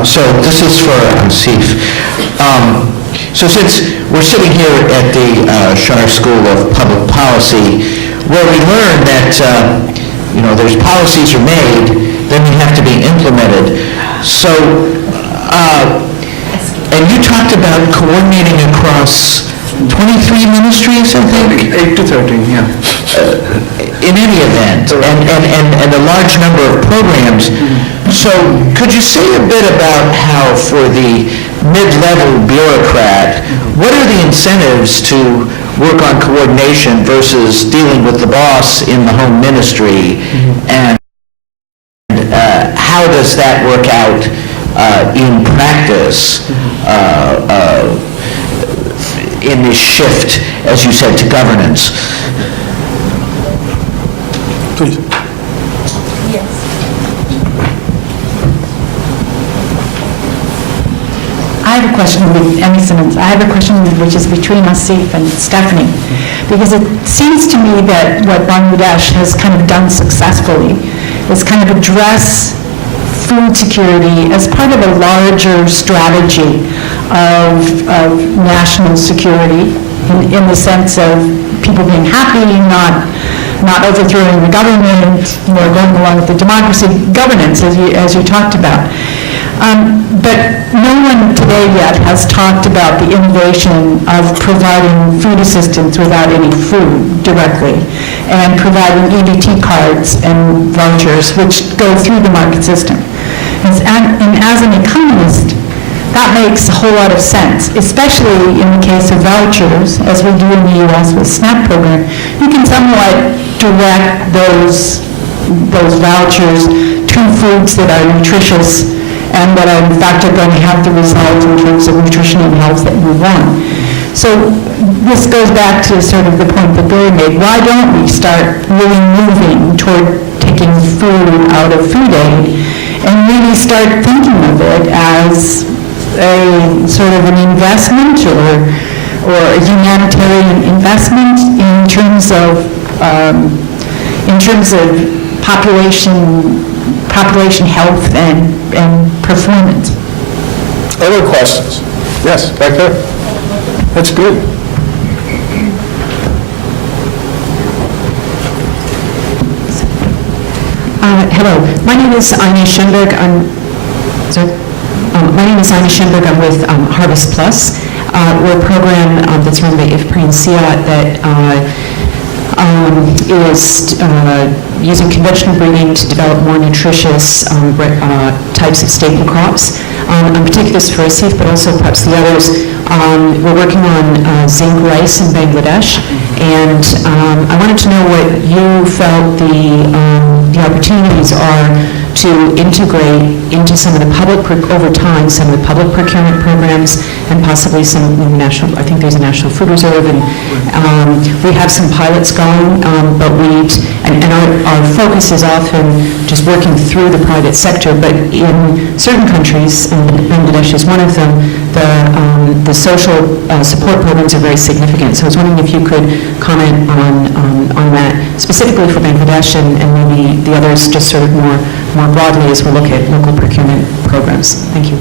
So this is for Asif. So since we're sitting here at the Shahan School of Public Policy, where we learn that, there's policies are made, then they have to be implemented. So, and you talked about coordinating across 23 ministries, I think? 8 to 13, yeah. In any event, and a large number of programs. So could you say a bit about how for the mid-level bureaucrat, what are the incentives to work on coordination versus dealing with the boss in the home ministry? And how does that work out in practice in this shift, as you said, to governance? Please. Yes. I have a question with Emmy Simmons. I have a question which is between Asif and Stephanie, because it seems to me that what Bangladesh has kind of done successfully is kind of address food security as part of a larger strategy of national security in the sense of people being happy, not overthrowing the government, going along with the democracy governance, as you talked about. But no one today yet has talked about the innovation of providing food assistance without any food directly, and providing EBT cards and vouchers which go through the market system. And as an economist, that makes a whole lot of sense, especially in the case of vouchers, as we do in the U.S. with SNAP program. You can somewhat direct those vouchers to foods that are nutritious and that are in fact are going to have the result in terms of nutrition and health that you want. So this goes back to sort of the point that Barry made. Why don't we start really moving toward taking food out of food aid and really start thinking of it as a sort of an investment or a humanitarian investment in terms of population health and performance. Other questions? Yes, back there. That's good. Hello, my name is Anya Schoenberg. My name is Anya Schoenberg. I'm with Harvest Plus. We're a program that's run by IFPRI and SIAT that is using conventional breeding to develop more nutritious types of staple crops. I'm particular for Asif, but also perhaps the others. We're working on zinc rice in Bangladesh, and I wanted to know what you felt the opportunities are to integrate into some of the over time, some of the public procurement programs, and possibly some national, I think there's a National Food Reserve, and we have some pilots going, but our focus is often just working through the private sector, but in certain countries, and Bangladesh is one of them, the social support programs are very significant. So I was wondering if you could comment on that, specifically for Bangladesh and maybe the others just sort of more broadly as we look at local procurement programs. Thank you.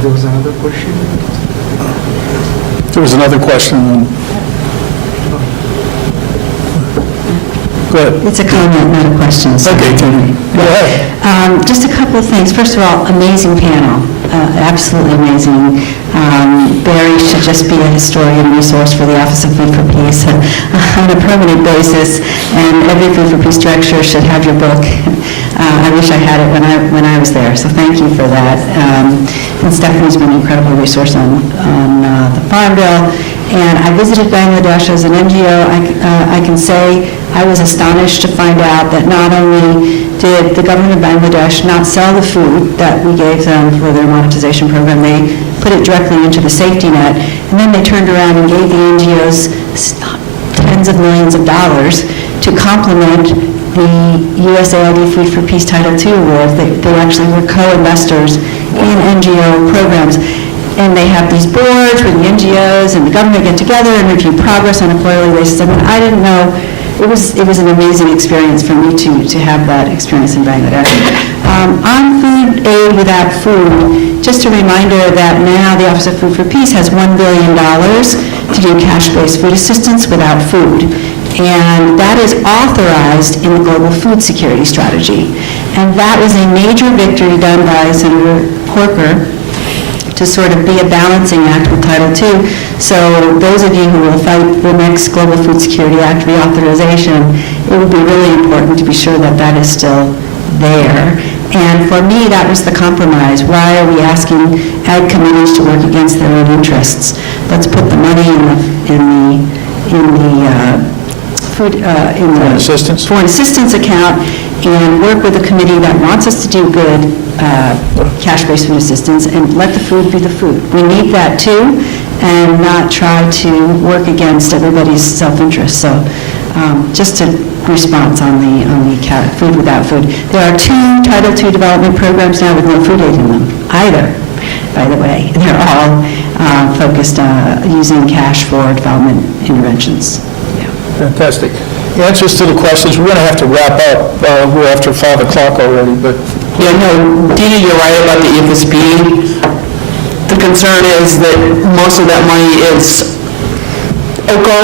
There was another question? There was another question. Go ahead. It's a comment, not a question. Okay, go ahead. Just a couple of things. First of all, amazing panel, absolutely amazing. Barry should just be a historian resource for the Office of Food for Peace on a permanent basis, and every Food for Peace director should have your book. I wish I had it when I was there, so thank you for that. And Stephanie's been an incredible resource on the Farm Bill. And I visited Bangladesh as an NGO. I can say I was astonished to find out that not only did the government of Bangladesh not sell the food that we gave them for their monetization program, they put it directly into the safety net, and then they turned around and gave the NGOs tens of millions of dollars to complement the USAID Food for Peace Title II award. They actually were co-investors in NGO programs. And they have these boards where the NGOs and the government get together and review progress on a quarterly basis. I mean, I didn't know, it was an amazing experience for me to have that experience in Bangladesh. On food aid without food, just a reminder that now the Office of Food for Peace has $1 billion to do cash-based food assistance without food. And that is authorized in the Global Food Security Strategy. And that was a major victory done by Senator Corker to sort of be a balancing act with Title II. So those of you who will fight the next Global Food Security Act reauthorization, it would be really important to be sure that that is still there. And for me, that was the compromise. Why are we asking ag committees to work against their own interests? Let's put the money in the food, in the... assistance? Foreign assistance account, and work with a committee that wants us to do good cash-based food assistance, and let the food be the food. We need that too, and not try to work against everybody's self-interest. So just a response on the food without food. There are 2 Title II development programs now with no food aid in them, either, by the way. They're all focused using cash for development interventions. Fantastic. Answers to the questions, we're going to have to wrap up. We're after 5 o'clock already, but Yeah, no, Dina, you're right about the EFSP. The concern is that most of that money is OCO,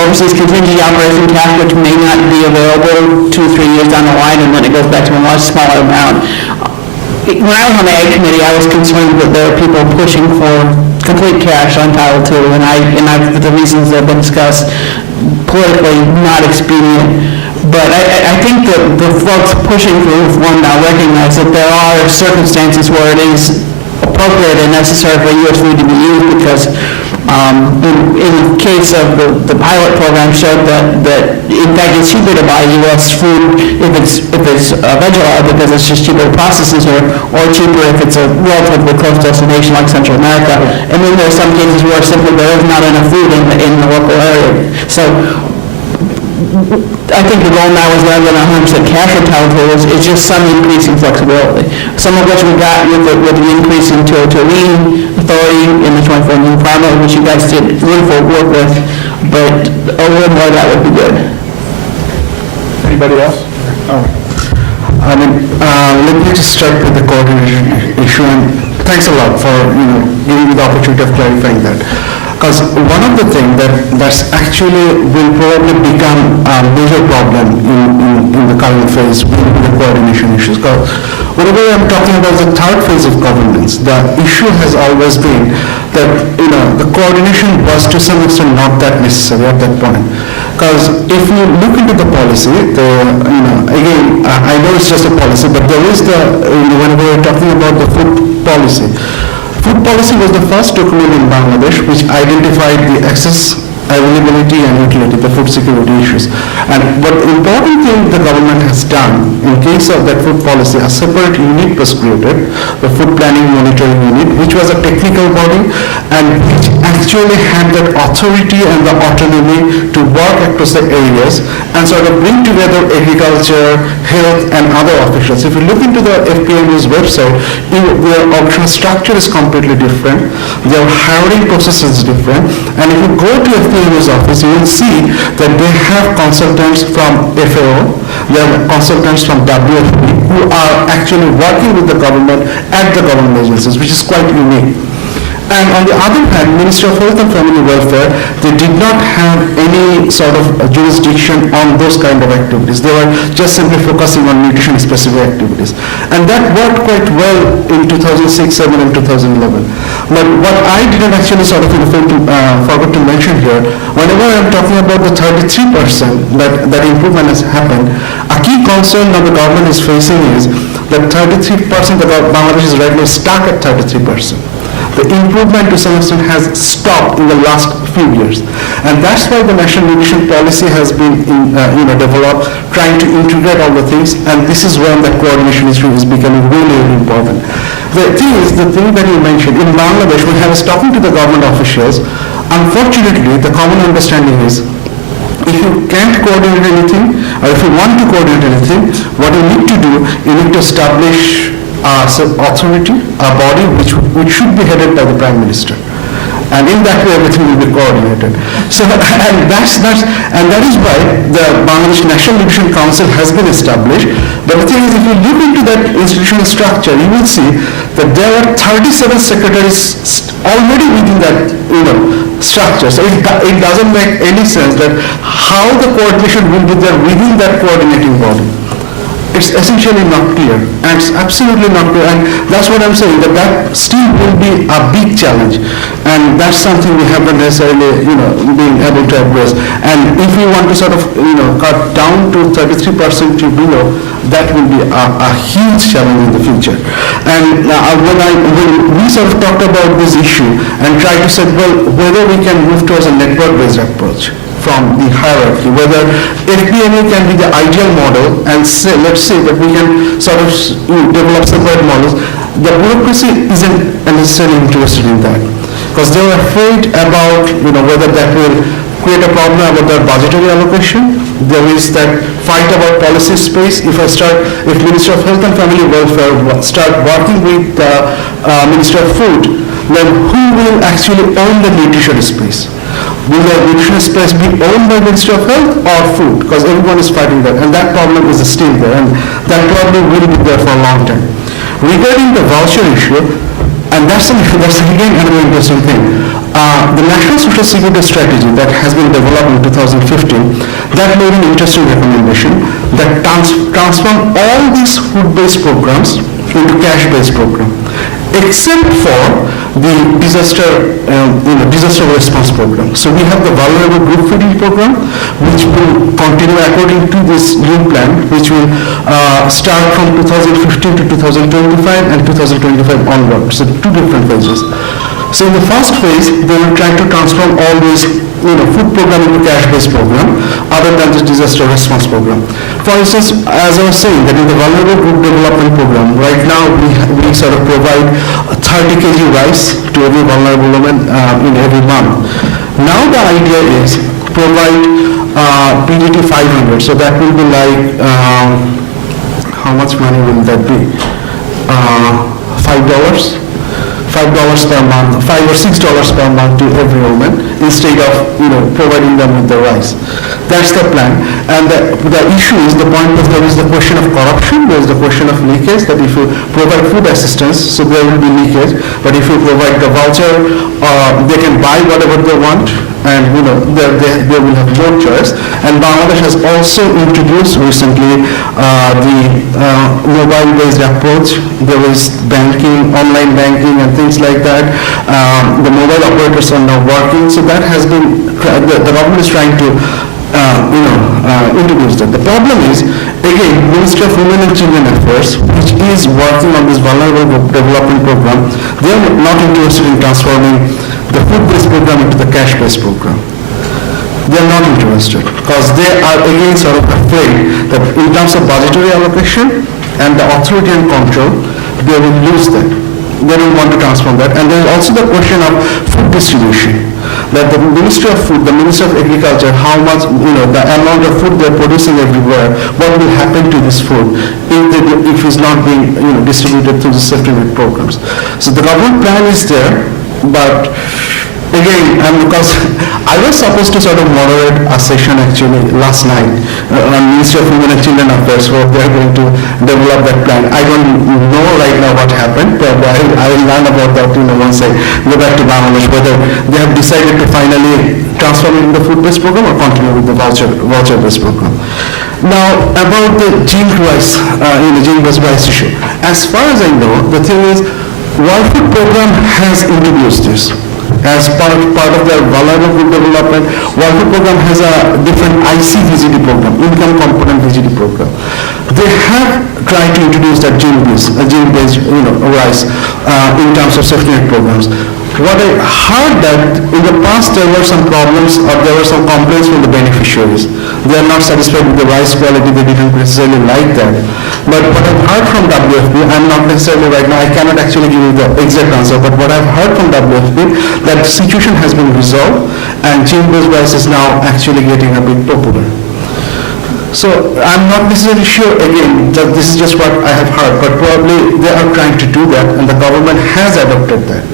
overseas contingency operation cash, which may not be available 2 or 3 years down the line, and then it goes back to a much smaller amount. When I was on the Ag Committee, I was concerned that there are people pushing for complete cash on Title II, and the reasons that have been discussed, politically not expedient. But I think that the folks pushing for reform now recognize that there are circumstances where it is appropriate and necessary for U.S. food to be used, because in the case of the pilot program showed that in fact it's cheaper to buy U.S. food if it's vegetable, because it's just cheaper to process here, or cheaper if it's a relatively close destination like Central America. And then there are some cases where simply there is not enough food in the local area. So I think the goal now is rather than 100% cash for Title II is just some increase in flexibility. Some of which we got with the increase in lean authority in the 24 new farmer, which you guys did wonderful work with, but a little more of that would be good. anybody else? Let me just start with the coordination issue, and thanks a lot for giving me the opportunity of clarifying that. Because one of the things that's actually will probably become a major problem in the current phase will be the coordination issues. Because whenever I'm talking about the 3rd phase of governance, the issue has always been that the coordination was to some extent not that necessary at that point. Because if you look into the policy, again, I know it's just a policy, but there is whenever we're talking about the food policy, food policy was the first document in Bangladesh which identified the access, availability and utility, the food security issues. And what important thing the government has done in case of that food policy, a separate unit was created, the food planning monitoring unit, which was a technical body and which actually had that authority and the autonomy to work across the areas and sort of bring together agriculture, health and other officials. If you look into the FPMU's website, their organizational structure is completely different, their hiring process is different, and if you go to FPMU's office, you will see that they have consultants from FAO, they have consultants from WFP who are actually working with the government at the government agencies, which is quite unique. And on the other hand, Ministry of Health and Family Welfare, they did not have any sort of jurisdiction on those kind of activities. They were just simply focusing on nutrition-specific activities. And that worked quite well in 2006, 2007, and 2011. But what I didn't actually sort of forgot to mention here, whenever I'm talking about the 33% that improvement has happened, a key concern that the government is facing is that 33% of Bangladesh is right now stuck at 33%. The improvement to some extent has stopped in the last few years. And that's why the National Nutrition Policy has been developed, trying to integrate all the things, and this is when the coordination issue is becoming really, really important. The thing that you mentioned, in Bangladesh, when I was talking to the government officials, unfortunately, the common understanding is if you can't coordinate anything, or if you want to coordinate anything, what you need to do, you need to establish authority, a body which should be headed by the Prime Minister. And in that way, everything will be coordinated. So, and that is why the Bangladesh National Nutrition Council has been established. But the thing is, if you look into that institutional structure, you will see that there are 37 secretaries already within that, structure. So it doesn't make any sense that how the coordination will be there within that coordinating body. It's essentially not clear, and it's absolutely not clear, and that's what I'm saying, that still will be a big challenge, and that's something we haven't necessarily, been able to address. And if we want to sort of, cut down to 33% to below, that will be a huge challenge in the future. And when we sort of talked about this issue and tried to say, well, whether we can move towards a network-based approach, from the hierarchy, whether FP&A can be the ideal model, and say, let's say that we can sort of develop separate models. The bureaucracy isn't necessarily interested in that, because they're afraid about, whether that will create a problem about their budgetary allocation. There is that fight about policy space. If Minister of Health and Family Welfare start working with the Minister of Food, then who will actually own the nutrition space? Will the nutrition space be owned by Minister of Health or Food? Because everyone is fighting that, and that problem is still there, and that problem will be there for a long time. Regarding the voucher issue, and that's again another interesting thing. The National Social Security Strategy that has been developed in 2015, that made an interesting recommendation that transform all these food-based programs into cash-based program, except for the disaster response program. So we have the vulnerable group feeding program, which will continue according to this new plan, which will start from 2015 to 2025 and 2025 onward. So two different phases. So in the first phase, they will try to transform all these food program into cash-based program, other than the disaster response program. For instance, as I was saying, that in the vulnerable group development program, right now we sort of provide 30 kg rice to every vulnerable woman in every month. Now the idea is provide PDT 500, so that will be like, how much money will that be? $5? $5 per month, $5 or $6 per month to every woman, instead of providing them with the rice. That's the plan. And the issue is, the point is, there is the question of corruption, there is the question of leakage, that if you provide food assistance, so there will be leakage, but if you provide the voucher, they can buy whatever they want, and they will have more choice. And Bangladesh has also introduced recently the mobile-based approach. There is banking, online banking, and things like that. The mobile operators are now working, so that has been, the government is trying to introduce that. The problem is, again, Ministry of Women and Children Affairs, which is working on this vulnerable development program, they are not interested in transforming the food-based program into the cash-based program. They are not interested, because they are again sort of afraid that in terms of budgetary allocation and the authority and control, they will lose that. They don't want to transform that. And there is also the question of food distribution, that the Ministry of Food, the Ministry of Agriculture, how much, the amount of food they're producing everywhere, what will happen to this food if it's not being distributed through the safety net programs. So the government plan is there, but again, because I was supposed to sort of moderate a session actually last night on Ministry of Women and Children Affairs, where they are going to develop that plan. I don't know right now what happened, but I will learn about that once I go back to Bangladesh, whether they have decided to finally transform it into the food-based program or continue with the voucher-based program. Now, about the gene-based rice issue. As far as I know, the thing is, World Food Program has introduced this. As part of their vulnerable group development, World Food Program has a different IC-VGD program, income component VGD program. They have tried to introduce that gene-based rice in terms of safety net programs. What I heard that in the past there were some problems, or there were some complaints from the beneficiaries. They are not satisfied with the rice quality, they didn't necessarily like that. But what I've heard from WFP, I'm not necessarily right now, I cannot actually give you the exact answer, but what I've heard from WFP, that the situation has been resolved, and gene-based rice is now actually getting a bit popular. So I'm not necessarily sure, again, that this is just what I have heard, but probably they are trying to do that, and the government has adopted that,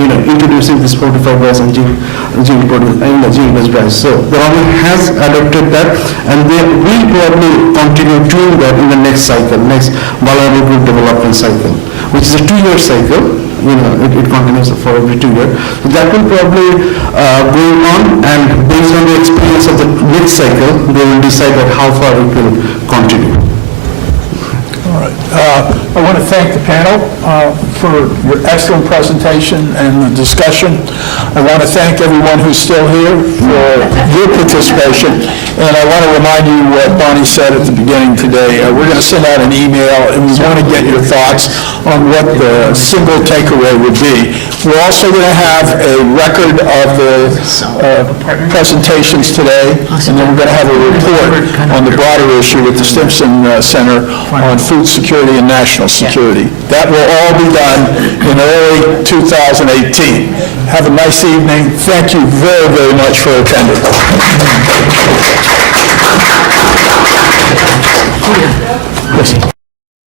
introducing this fortified rice and gene-based rice. So the government has adopted that, and they will probably continue doing that in the next cycle, next vulnerable group development cycle, which is a 2-year cycle. It continues for every 2 years. So that will probably go on, and based on the experience of the next cycle, they will decide that how far it will continue. All right. I want to thank the panel for your excellent presentation and the discussion. I want to thank everyone who's still here for your participation. And I want to remind you what Bonnie said at the beginning today. We're going to send out an email, and we want to get your thoughts on what the single takeaway would be. We're also going to have a record of the presentations today, and then we're going to have a report on the broader issue at the Stimson Center on food security and national security. That will all be done in early 2018. Have a nice evening. Thank you very, very much for attending.